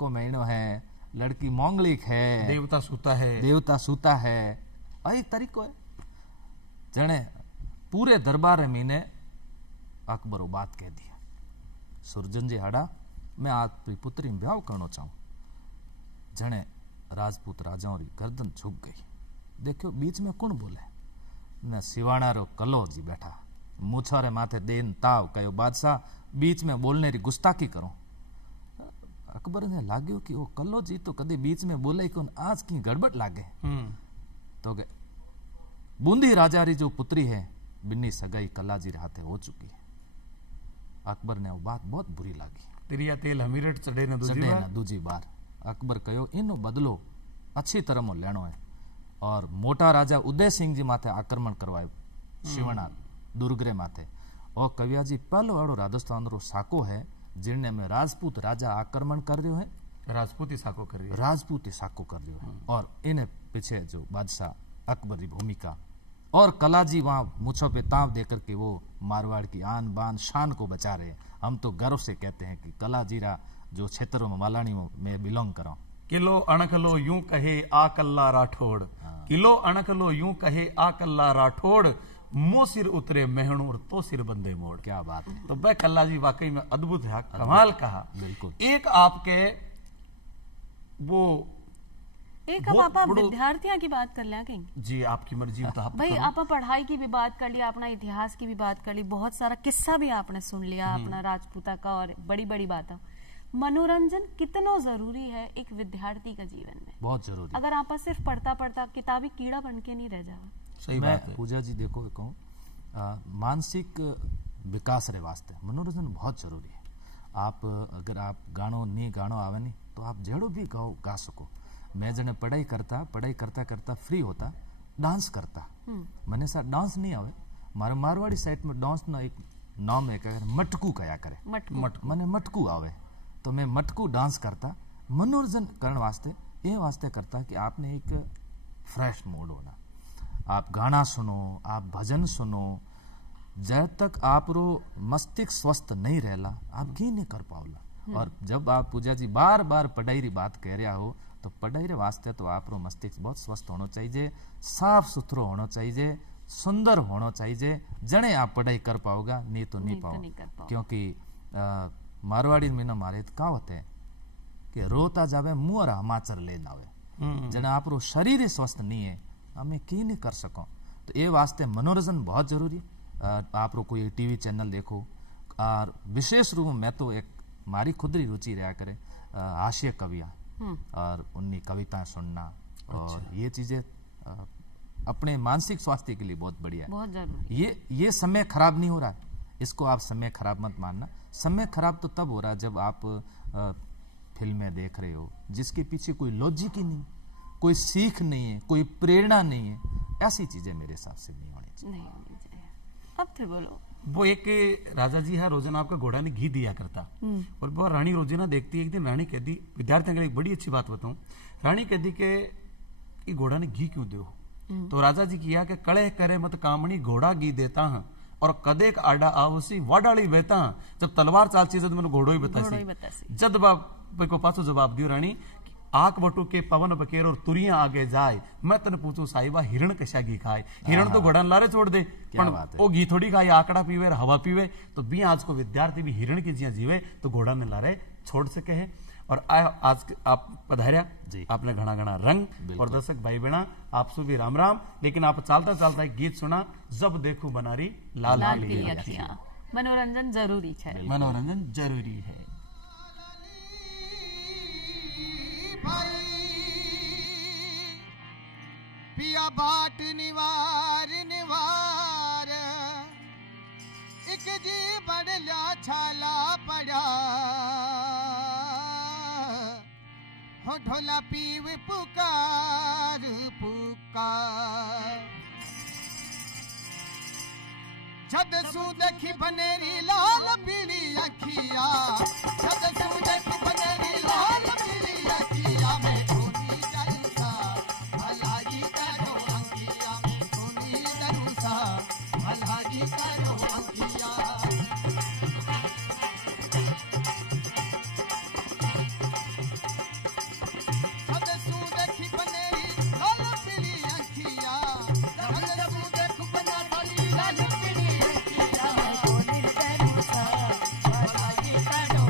महीनो है लड़की मोंगलिक है देवता सूता है आई तरीको है जने पूरे दरबार में ने अकबर वो बात कह दिया सुरजन जी हाड़ा मैं आपकी पुत्री में ब्याह करना चाहूं जने राजपूत राजाओं री गर्दन झुक गई। देखो बीच में कौन बोले न सिवाना रो कलो जी बैठा मूछारे माथे देन ताव कहो बादशाह बीच में बोलने री गुस्ताखी करो। अकबर ने लाग्यो कि वो कलो जी तो कभी बीच में बोले ही कौन आज की गड़बड़ लागे तो गए बूंदी राजा री जो पुत्री है बिन्नी सगाई कला जी हाथे हो चुकी है। अकबर ने वो बात बहुत बुरी लगी तिरिया तेल हमीरट चढ़े न दूजी बार अकबर कहो इनो बदलो अच्छी तरह मो लेनो है और मोटा राजा उदय सिंह जी माथे आक्रमण करवायो शिवना दुर्गरे माथे और कविया जी पहलो वाड़ो राजस्थान रो साको है जिनने में राजपूत राजा आक्रमण कर रहे है राजपूती साको कर रही है और इन्हें पीछे जो बादशाह अकबर की भूमिका और कला जी वहां मुछों पे ताव देकर के वो मारवाड़ की आन बान शान को बचा रहे हैं। हम तो गर्व से कहते हैं कि कला जीरा जो क्षेत्रों में मालानी में बिलोंग करो किलो अणकलो यूं कहे आ कल्ला राठौड़ किलो अणकलो यूं कहे आ कल्ला राठौड़ मो सिर उतरे मेहणूर तो सिर बंदे मोड़। क्या बात है। तो भाई कल्ला जी वाकई में अद्भुत है कमाल कहा बिल्कुल। एक आपके वो एक अब आप विद्यार्थियों की बात कर लिया कहीं जी आपकी मर्जी भाई आप पढ़ाई की भी बात कर लिया अपना इतिहास की भी बात कर ली बहुत सारा किस्सा भी आपने सुन लिया अपना राजपूता का और बड़ी बड़ी बातें। मनोरंजन कितना जरूरी है एक विद्यार्थी का जीवन में बहुत जरूरी। अगर आप सिर्फ पढ़ता किताबी कीड़ा बन के नहीं रह जाओ। सही बात है पूजा जी देखो कहूँ मानसिक विकास रे वास्ते मनोरंजन बहुत जरूरी है। आप अगर आप गानो नहीं गानो आवे नहीं तो आप जेड़ो भी गाओ गा सको मैं जने पढ़ाई करता करता फ्री होता डांस करता। मैंने सा डांस नहीं आवे, मारे मारवाड़ी साइड में डांस ना एक नाम है क्या मटकू कया करे, मटकू मैंने मटकू आवे तो मैं मटकू डांस करता। मनोरंजन करने वास्ते ये वास्ते करता कि आपने एक फ्रेश मूड होना, आप गाना सुनो, आप भजन सुनो। जब तक आप रो मस्तिष्क स्वस्थ नहीं रहला आप की नहीं कर पाओला। और जब आप पूजा जी बार बार पढ़ाई री बात कह रहा हो तो पढ़ाई रे वास्ते तो आप रो मस्तिष्क बहुत स्वस्थ होना चाहिए, साफ सुथरो होना चाहिए, सुंदर होना चाहिए, जने आप पढ़ाई कर पाओगा, नहीं तो नहीं पाओ। क्योंकि मारवाड़ी में ना मारे तो क्या होते हैं कि रोता जावे मुंह और हमाचर ले जावे। जने आप रो शरीर ही स्वस्थ नहीं है हमें की नहीं कर सको। तो ये वास्ते मनोरंजन बहुत जरूरी। आप रो कोई टीवी चैनल देखो, और विशेष रूप में मैं तो एक मारी खुद री रुचि रहा करे हास्य कवियां और उनकी कविताएं सुनना। और ये चीजें अपने मानसिक स्वास्थ्य के लिए बहुत बढ़िया है, बहुत जरूरी। ये समय खराब नहीं हो रहा है, इसको आप समय खराब मत मानना। समय खराब तो तब हो रहा है जब आप फिल्में देख रहे हो जिसके पीछे कोई लॉजिक ही नहीं, कोई सीख नहीं है, कोई प्रेरणा नहीं है। ऐसी चीजें मेरे हिसाब से नहीं होनी चाहिए। अब फिर बोलो। वो एक राजा जी है रोजाना आपका घोड़ा ने घी दिया करता, और वो रानी रोजाना देखती है। एक दिन रानी कहती, विद्यार्थियों के लिए एक बड़ी अच्छी बात बताऊं, रानी कहती के घोड़ा ने घी क्यों दो? तो राजा जी किया कि कड़े करे मत कामणी घोड़ा घी देता है और कदे का आडा आवसी वाडाली बेता। जब तलवार चालची जब मैंने घोड़ो ही बतासी। जद बाप को पासो जवाब दियो रानी, आक बटू के पवन बकेर और तुरिया आगे जाए, मैं तने पूछू साहिबा हिरण कशा घी खाए? हिरण तो घोड़ा लारे छोड़ दे, वो घी थोड़ी खाए, आकड़ा पीवे हवा पीवे। तो भी आज को विद्यार्थी भी हिरण की जिया जीवे तो घोड़ा ने लारे छोड़ सके है। और आज आप पधारिया जी, आपने घना घना रंग। और दर्शक भाई बहना आप सभी राम राम। लेकिन आप चलता चलता एक गीत सुना, जब देखो बनारी लाल लाल पीली अखियां। मनोरंजन जरूरी है, मनोरंजन जरूरी है। पिया बाट निवार निवार एक जी बड़ला छाला पड़ा हो ढोला पीव पुकार पुकार। जद सू देखी बनेरी लाल पीली अखिया, जद सू देखी बनेरी लाल पीली अखिया में धोनी जलसा भलाई करो अंकिया, में धोनी जलसा भलाई करो अंकिया। जद सू देखी बनेरी लाल पीली अखिया, जद सू देखी बनेरी लाल पीली अखिया में धोनी जलसा भलाई करो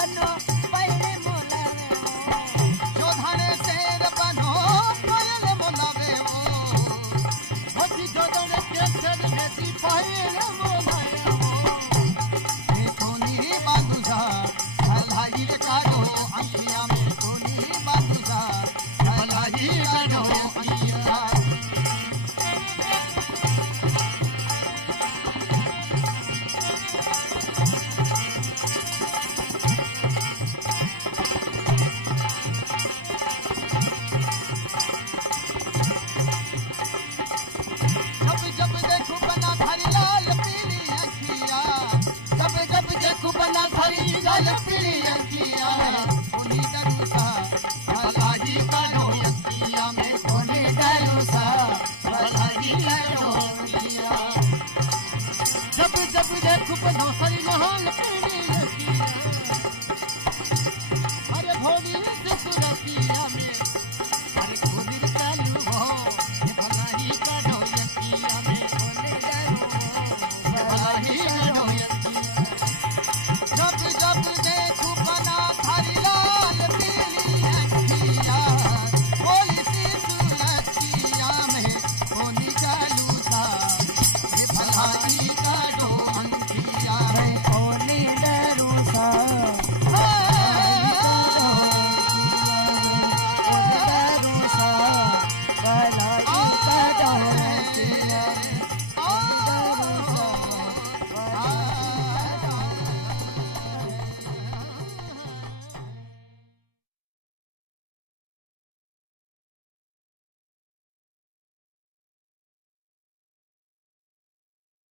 बनो पहले मोलावे जोधाने शेर बनो कोयल मोलावे होती जोधने के शेर बेटी पहले मोलावे कोनी बांधुजा भलाई काढो अंकिया में कोनी बांधुजा भलाई काढो अंकिया जब जब देखो बना थारी लाल पीली अखिया जब जब देखो बना थारी लाल पीली अखिया कोनी डरूसा भलाई काढो अखिया में कोनी डरूसा भलाई काढो अखिया जब जब देखो बनो सारी लाल